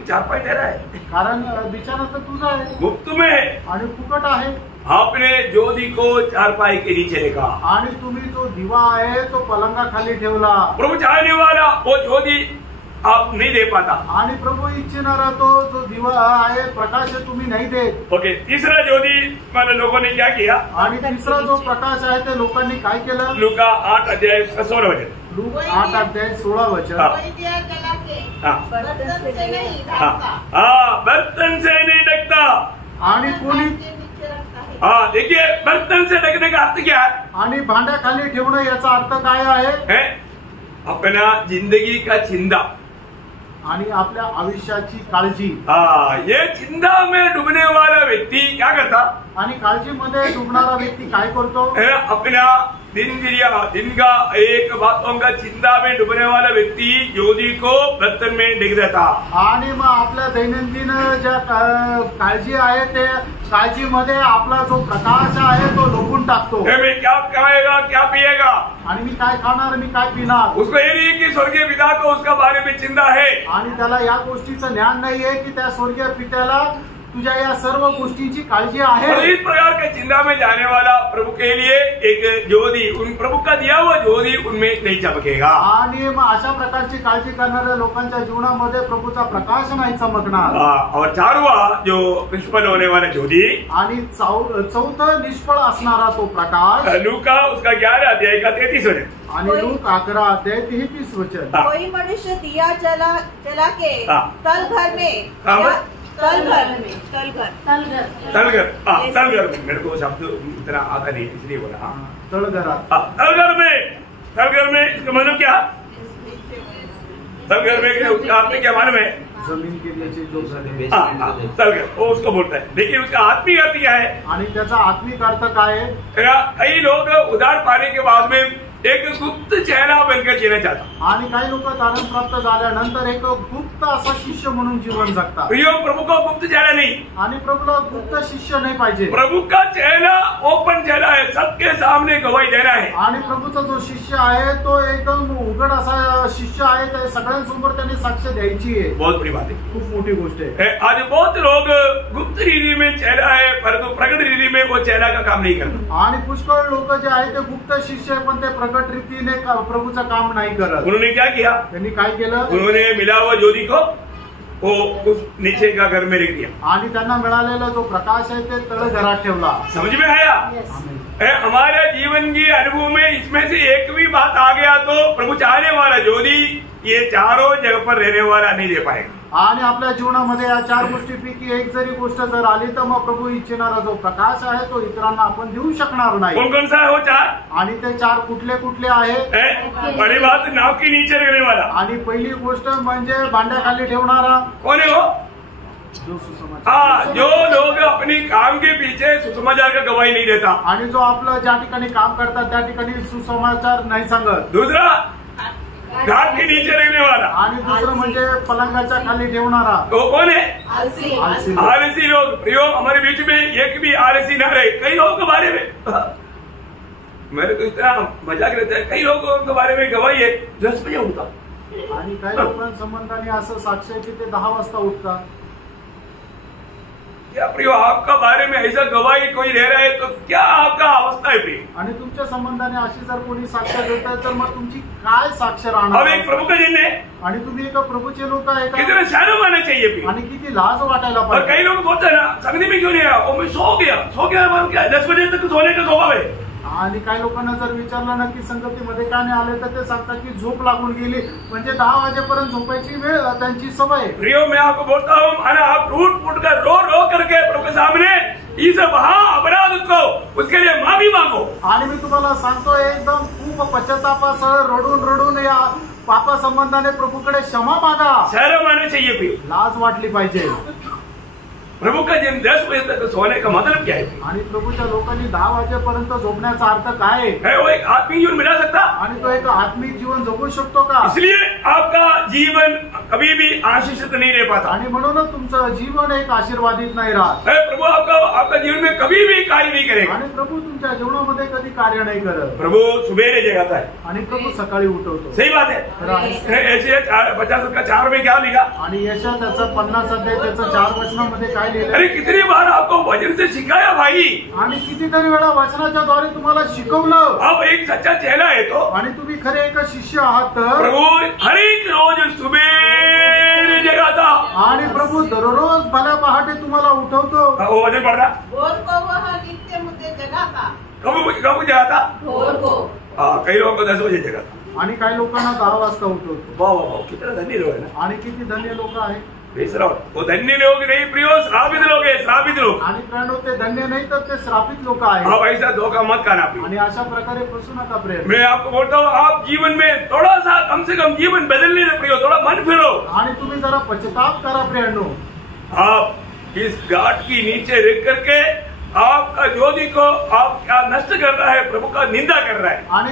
चारपाई दे रहा है, कारण बिछाना तर तुझा आहे, मुफ्त में है, आणि फुकट आहे। आपने ज्योति को चारपाई के नीचे रखा, आणि तुम्ही जो दिवा आहे तो पलंगाखाली ठेवला। प्रभु चाहने वाला वो ज्योति आप नहीं दे पाता। आणि प्रभू इच्छिणारा तो जो दिवा आहे प्रकाश आहे तुम्ही नाही देत। ओके, तीसरा ज्योति माने लोगों ने क्या किया? आणि तिसरा जो प्रकाश आहे ते लोकांनी काय केलं? लूका 8 अध्याय 16 वचन। लूका 8 अध्याय 16 वचन। वही दिया जला के बर्तन से नहीं ढकता। बर्तन से नहीं ढकता। आणि कोणी नीचे रखता है। देखिए बर्तन से ढकने का अर्थ क्या है? आणि भांड्याखाली ठेवणं याचा अर्थ काय आहे? अपना जिंदगी का चिंता आणि आपल्या आयुष्याची काळजी। ये चिंता में डूबने वाला व्यक्ति क्या करता? आणि काळजीमध्ये डुबणारा व्यक्ती काय करतो? अपना दिन का एक बातों का चिंता में डूबने वाला व्यक्ति ज्योति को बर्तन में ढक देता। आणि मग आपल्या दैनंदिन ज्या काळजी आहे ते काळजीमध्ये आपला जो प्रकाश आहे तो लपवून टाकतो। मैं क्या खाएगा, क्या पिएगा, आणि मी काय खाणार, मी काय पिणार, उसको ये नहीं कि स्वर्गीय पिता को उसका बारे में चिंता है। आणि त्याला या गोष्टीचं ज्ञान नाहीये की त्या स्वर्गीय पित्याला तुझ्या या सर्व गोष्टींची काळजी आहे। इस प्रकार के चिंता में जाने वाला प्रभु के लिए एक ज्योति, उन प्रभु का दिया हुआ ज्योति उनमें नहीं चमकेगा। आणि मग अशा प्रकारची काळजी करणाऱ्या लोकांच्या जीवनामध्ये प्रभूचा प्रकाश नाही चमकणार। और चारवा जो निष्फल होने वाला ज्योति, आणि चौथं निष्फळ असणारा तो प्रकाश लूका उसका 11 अध्याय का 33 वचन। आणि लूक 11 अध्याय 33 वचन। कोई मनुष्य दिया जला के तल घर में तलघर में, मेरे को शब्द इतना आता नहीं इसलिए बोला। तळघरात, तलघर में इसका मतलब क्या? तलघर में उसका अर्थ क्या मालूम है? जमीन के नीचे जो घर है, तलघर वो उसको बोलता है। लेकिन उसका आत्मिक अर्थ क्या है? आणि त्याचा आत्मिक अर्थ काय आहे? कई लोग उधार पाने के बाद में एक गुप्त चेहरा बनकर जीना चाहता। आणि काही लोक तारण प्राप्त झाल्यानंतर एक गुप्त असा शिष्य म्हणून जीवन जगतात। प्रभु को गुप्त चेहरा नहीं, आणि प्रभूला गुप्त शिष्य नाही पाहिजे। प्रभु का चेहरा ओपन चेहरा है, सबके सामने गवाही देना है। आणि प्रभूचा जो शिष्य आहे तो एकदम उघड असा शिष्य आहे, ते सगळ्यांसमोर त्यांनी साक्ष द्यायची आहे। बहुत बड़ी बात है, खूप मोठी गोष्ट आहे। आज बहुत लोग गुप्त रीति में चेहरा है परंतु प्रकट रीति में वो चेहरा का काम नहीं करता। आणि पुष्कळ लोक जे आहे ते गुप्त शिष्य आहे पण ते प्रकट रीतीने प्रभूचं काम नाही करत। उन्होंने क्या किया? त्यांनी काय केलं? उन्होंने मिला हुआ ज्योति को वो उस नीचे का घर में रख दिया। आणि त्यांना मिळालेला जो प्रकाश आहे ते तळघरात ठेवला। समझ में आया? हमारे जीवन की अनुभव में इसमें से एक भी बात आ गया तो प्रभु चाहने वाला ज्योति ये चारों जगह पर रहने वाला नहीं दे पाएगा। आणि आपल्या जीवनामध्ये या चार गोष्टीपैकी एक जरी गोष्ट जर आली तर मग प्रभू इच्छिणारा जो प्रकाश आहे तो इतरांना आपण देऊ शकणार नाही। कौन कौन सा है वो चार? आणि ते चार कुठले कुठले आहे? बड़ी बात, नाव के नीचे रखने वाला। आणि पहिली गोष्ट म्हणजे भांड्याखाली ठेवणारा। कौन है वो? जो सुसमाचार, जो लोग अपनी काम के पीछे सुसमाचार का गवाही नहीं देता। आणि जो आपलं ज्या ठिकाणी काम करतात त्या ठिकाणी सुसमाचार नाही सांगत। दूसरा घाट के नीचे रहने वाला। आणि दुसरं म्हणजे पलंगाच्या खाली ठेवणारा। तो कौन है? आलसी। आलसी लोग। प्रियो, हमारे बीच में एक भी आलसी न रहे। कई लोगों के बारे में मेरे को इतना मजाक रहता है, कई लोगों के बारे में गवाही है 10 बजे उठता। आणि काही लोकांसंबंधाने असं साक्ष आहे की ते 10 वाजता उठतात। क्या प्रियो, आपका बारे में ऐसा गवाही कोई दे रहा है तो क्या आपका अवस्था है प्रिय? आणि तुमच्या संबंधाने अशी जर कोणी साक्ष देत आहे तर मग तुमची काय साक्ष राहणार? अब एक प्रभु का जन है आणि तुम्ही एका प्रभूचे लोक आहे का? कितना शर्म आना चाहिए प्रिय। आणि किती लाज वाटायला और पाहिजे। कई लोग बोलते हैं ना, संगति में क्यों नहीं आया? वो मैं सो गया मतलब क्या? 10 बजे तक सोने का स्वभाव है। आणि काही लोकांना जर विचारलं ना की संगतीमध्ये का नाही आले तर ते सांगतात की झोप लागून गेली, म्हणजे 10 वाजेपर्यंत झोपायची वेळ त्यांची सवय। प्रियो, मैं आपको बोलता हूँ, आप टूट फूट कर रो करके प्रभु के सामने इस अपराध को उसके लिए माफी मांगो। आणि मी तुम्हाला सांगतो एकदम खूप पश्चातापासह रडून या पापा संबंधाने प्रभूकडे क्षमा मागा। शर्म आना चाहिए प्रियो, लाज वाटली पाहिजे। प्रभु का जन 10 बजे तक सोने का मतलब क्या है? आणि प्रभूच्या लोकांनी 10 वाजेपर्यंत झोपण्याचा अर्थ काय है? वो एक आत्मिक जीवन मिला सकता? आणि तो एक आत्मिक जीवन जगू शकतो का? इसलिए आपका जीवन कभी भी आशीषित नहीं रह पाता। आणि म्हणूनच तुमचं जीवन एक आशीर्वादित नाही राहत। प्रभु आपका जीवन में कभी भी कार्य नहीं करेगा। आणि प्रभू तुमच्या जीवनामध्ये कधी कार्य नाही करत। प्रभु सुबेरे जगाता है आणि प्रभू सकाळी उठवतो। सही बात है। ऐसे 50 में क्या लिखा? आणि यशा त्याचं 50 अध्याय त्याचं 4 वचनामध्ये काय लिहिलं? अरे कितनी बार आपको वचन से सिखाया भाई, आणि कितीतरी वेळा वचनाच्या द्वारे तुम्हाला शिकवलं। आप एक सच्चा चेला है तो, आणि तुम्ही खरे एक शिष्य आहात तर प्रभु हर एक रोज सुबेरे जगाता। आणि प्रभू दररोज भल्या पहाटे तुम्हाला उठवतो। वो वचन पढ़ना भोर को वह नित्य मुझे जगाता। कब जगाता? भोर को। कई लोगों को 10 बजे जगाता। आणि काही लोकांना 10 वाजता उठवतो। वाह वाह वाह, कितना धन्य लोग है ना। आणि किती धन्य लोक आहेत। वो धन्य लोग नहीं प्रियो, श्रापित लोग है, श्रापित लोग। आणि प्रियो ते धन्य नाही तर ते श्रापित लोक आहेत। आप ऐसा धोखा मत खाना। आणि अशा प्रकारे फसू नका प्रिय। मैं आपको बोलता हूँ, आप जीवन में थोड़ा सा कम से कम जीवन बदलने से प्रियो, थोड़ा मन फिरो। आणि तुम्ही जरा पश्चाताप करा प्रियांनो। आप इस घाट की नीचे रह करके आपका ज्योति को आप क्या नष्ट कर रहा है, प्रभु का निंदा कर रहा है। आणि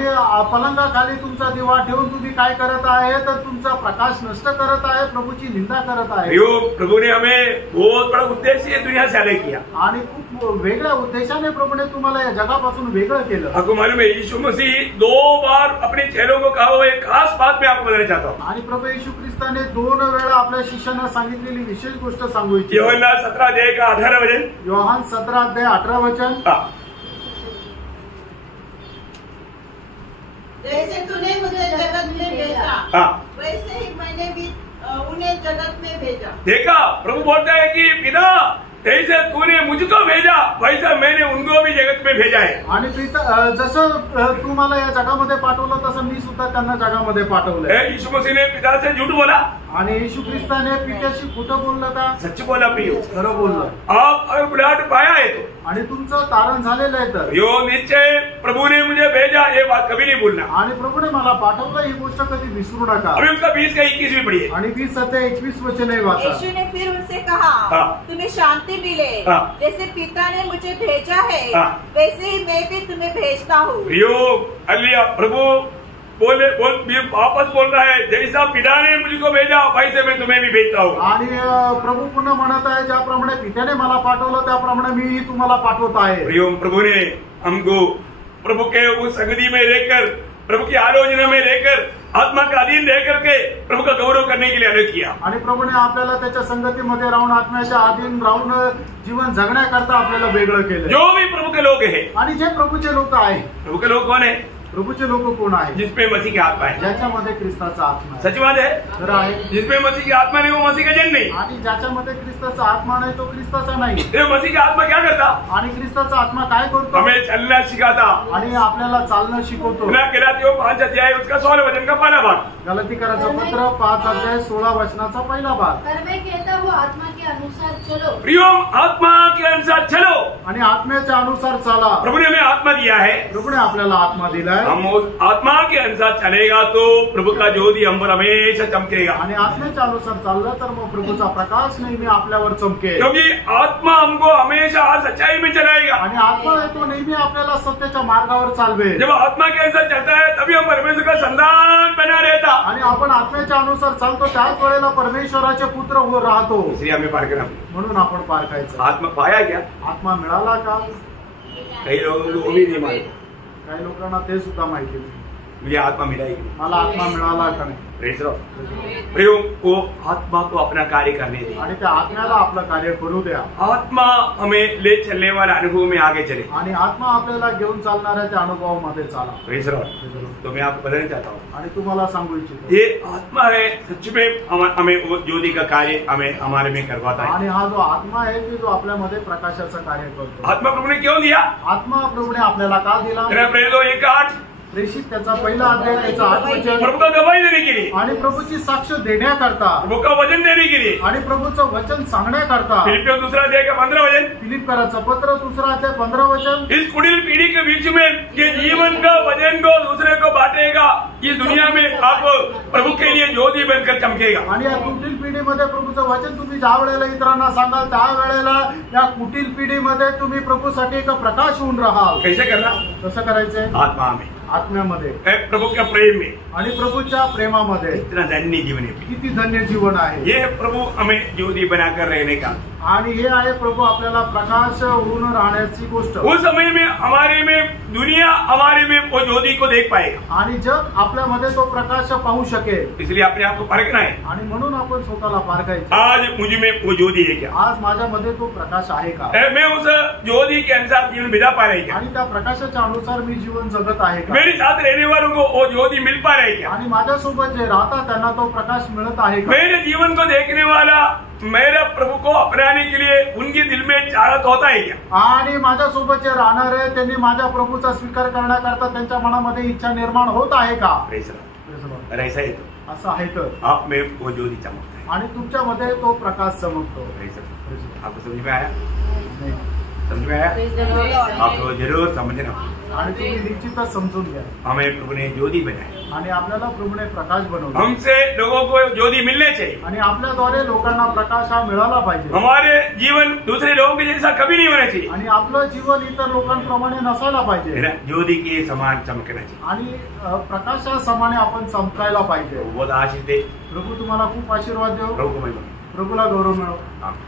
पलंगाखाली तुमचा दिवा ठेवून तुम्ही काय करत आहे तर तुमचा प्रकाश नष्ट करत आहे, प्रभूची निंदा करत आहे। प्रभु ने हमें बहुत बड़ा उद्देश्य दुनिया से अलग किया। आणि खूप वेगळ्या उद्देशाने प्रभूने तुम्हाला या जगापासून वेगळं केलं। आपको मालूम है यीशु मसीह 2 बार अपने चेलों को कहा हुआ एक खास बात मैं आपको बताना चाहता हूँ। आणि प्रभू येशू ख्रिस्ताने 2 वेळा आपल्या शिष्यांना सांगितलेली विशेष गोष्ट सांगू इच्छितो। योहन्ना 17 अध्याय का 18 वचन। योहान 17 अध्याय 18 वचन। जैसे तूने मुझे जगत में भेजा, वैसे ही मैंने भी उन्हें जगत में भेजा। देखा, प्रभु बोलता है कि पिता जैसे तूने मुझको भेजा वैसा मैंने उनको भी जगत में भेजा है। आणि जसं तू मला या जगामध्ये पाठवलं तसं मी सुद्धा त्यांना जगामध्ये पाठवलंय। यीशु मसीह ने पिता से झूठ बोला आणि येशू ख्रिस्ताने पित्याशी खोटं बोललं का? सच बोला प्रियो, खरं बोललं। आप अगर बुलाहट पाया है तो, आणि तुमचं तारण झालेलं आहे तर यो निश्चय प्रभु ने मुझे भेजा, ये बात कभी नहीं भूलना। आणि प्रभूने मला पाठवलं ही गोष्ट कधी विसरू नका। अभी उसका 20 का 21 भी पढ़िए। आणि 20 अध्याय 21 वचन आहे वाचा। यीशु ने फिर उनसे कहा, तुम्हें शांति मिले। जैसे पिता ने मुझे भेजा है वैसे ही मैं भी तुम्हें भेजता हूँ। प्रियो हालेलुया, प्रभु वापस बोल रहा है, जैसा पिता ने मुझको भेजा वैसे मैं तुम्हें भी भेजता हूँ। आणि प्रभू पुन्हा म्हणत आहे, ज्याप्रमाणे पित्याने मला पाठवलं त्याप्रमाणे मीही तुम्हाला पाठवत आहे। प्रियो, प्रभु ने हमको प्रभु के उस संगति में रहकर, प्रभु की आलोचना में रहकर, आत्मा का अधीन रह करके प्रभु का गौरव करने के लिए अलग किया। आणि प्रभूने आपल्याला त्याच्या संगतीमध्ये राहून आत्म्याच्या अधीन राहून जीवन जगण्याकरता आपल्याला वेगळं केलं। जो भी प्रभु के लोग हैं, आणि जे प्रभूचे लोक आहे, प्रभु के लोग कौन है? प्रभूचे लोक कोण आहे? जिसमें मसीह की आत्मा है, ज्याच्यामध्ये ख्रिस्ताचा आत्मा आहे। सच बात है, खरं आहे। जिसमें मसीह की आत्मा नहीं वो मसीह का जन नहीं। आणि ज्याच्यामध्ये ख्रिस्ताचा आत्मा नाही तो ख्रिस्ताचा नाही। ये मसीह का आत्मा क्या करता? आणि ख्रिस्ताचा आत्मा काय करतो? हमें चलना सिखाता। आणि आपल्याला चालणं शिकवतो। गलातियों 5 अध्याय उसका 16 वचन का पहला भाग। गलातिकराचं पत्र 5 अध्याय 16 वचनाचा पहिला भाग। पर मैं कहता हूँ आत्मा के अनुसार चलो। प्रियो, आत्मा के अनुसार चलो। आणि आत्म्याच्या अनुसार चाला। प्रभु ने हमें आत्मा दिया है, प्रभूने आपल्याला आत्मा दिलाय। हम उस आत्मा के अनुसार चलेगा तो प्रभु का ज्योति हम पर हमेशा चमकेगा। आणि आत्म्याच्या अनुसार चाललं तर मग प्रभूचा प्रकाश नेहमी आपल्यावर चमकेल। क्योंकि आत्मा हमको हमेशा सच्चाई में चलाएगा। आणि आत्मा आहे तो नेहमी आपल्याला सत्याच्या मार्गावर चालवेल। जब आत्मा के अनुसार चलता है तभी हम परमेश्वर का संतान बना रहता। आणि आपण आत्म्याच्या अनुसार चालतो त्याच वेळेला परमेश्वराचे पुत्र हो राहतो। इसलिए हमें पार करना, म्हणून आपण पारखायचं। आत्मा पाया क्या? आत्मा मिळाला का? कई लोगों को वो भी नहीं मालूम। काही लोकांना ते सुद्धा माहिती नाही, मुझे आत्मा मिला ही नहीं। मला आत्मा मिळाला का नाही। प्रियो, वो आत्मा को अपना कार्य करने दे। आणि त्या आत्म्याला आपलं कार्य करू द्या। आत्मा हमें ले चलने वाला अनुभव में आगे चले। आणि आत्मा आपल्याला घेऊन चालणाऱ्या त्या अनुभवामध्ये चाला। तो मैं आपको बताना चाहता हूँ, आणि तुम्हाला सांगू इच्छितो, ये आत्मा है सच में हमें वो ज्योति का कार्य हमें हमारे में करवाता है। आणि हा जो आत्मा आहे की जो आपल्यामध्ये प्रकाशाचं कार्य करतो। आत्मा प्रभु ने क्यों दिया? आत्मा प्रभूने आपल्याला का दिला? प्रेरितों 1:8, प्रेषित त्याचा पहिला अध्याय त्याचा 8 वचन। प्रभु का गवाही देने के लिए, आणि प्रभूची साक्ष देण्याकरता, प्रभु का वचन देने के लिए। आणि प्रभूचं वचन सांगण्याकरता। फिलिपियों 2 अध्याय का 15 वचन। फिलिपकराचं पत्र 2 अध्याय 15 वचन। इस कुटिल पीढ़ी के बीच में ये जीवन का वचन को दूसरे को बांटेगा, इस दुनिया में आप प्रभु के लिए ज्योति बनकर चमकेगा। आणि या कुटील पिढीमध्ये प्रभूचं वचन तुम्ही ज्या वेळेला इतरांना सांगाल त्या वेळेला या कुटील पिढीमध्ये तुम्ही प्रभूसाठी एक प्रकाश होऊन राहाल। कैसे करना? कसं करायचंय? आत्मा में। आत्म्यामध्ये, प्रभु के प्रेम में, आणि प्रभूच्या प्रेमामध्ये इतना धन्य जीवन है। किती धन्य जीवन आहे। ये प्रभु हमें ज्योति बनाकर रहने का, आणि हे आहे प्रभू आपल्याला प्रकाश होऊन राहण्याची गोष्ट। उस समय में हमारे में दुनिया हमारे में वो ज्योति को देख पाएगा, आणि जग आपल्यामध्ये तो प्रकाश पाहू शकेल। इसलिए अपने आप को परखना है, आणि म्हणून आपण स्वतःला पारखायचं। आज मुझ में वो ज्योति है क्या, आज माझ्यामध्ये तो प्रकाश आहे का, मैं उस ज्योति के अनुसार जीवन बिता पा रही क्या, आणि त्या प्रकाशाच्या अनुसार मी जीवन जगत आहे का, मेरे साथ रहने वालों को वो ज्योति मिल पा रही क्या, आणि माझ्यासोबत जे राहतात त्यांना तो प्रकाश मिळत आहे का। मेरे जीवन को देखने वाला मेरे प्रभु को अपनाने के लिए उनके दिल में चाहत होता है क्या, आणि माझ्यासोबत जे राहणार आहे त्यांनी माझ्या प्रभूचा स्वीकार करण्याकरता त्यांच्या मनामध्ये इच्छा निर्माण होत आहे का। ऐसा है तो असं आहे तर आप में वो ज्योति चमकता है, आणि तुमच्यामध्ये तो प्रकाश चमकतो। आपको समझ में आया, नाही। समझ में आया, आपको जरूर समझना, आणि तुम्ही निश्चितच समजून घ्या। हमें प्रभु ने ज्योति बनाई, आणि आपल्याला प्रभूने प्रकाश बनवला, हमसे लोगों को ज्योति मिलने चाहिए, आणि आपल्याद्वारे लोकांना प्रकाश हा मिळाला पाहिजे। हमारे जीवन दूसरे लोगों के जैसा कभी नहीं होना चाहिए, आणि आपलं जीवन इतर लोकांप्रमाणे नसायला पाहिजे, है ना, ज्योति के समान चमकना चाहिए। आणि प्रकाशासमाने आपण चमकायला पाहिजे। बहुत आशीष दे प्रभू तुम्हाला खूप आशीर्वाद देव, प्रभु को महिमा। प्रभूला गौरव मिळो। आमीन।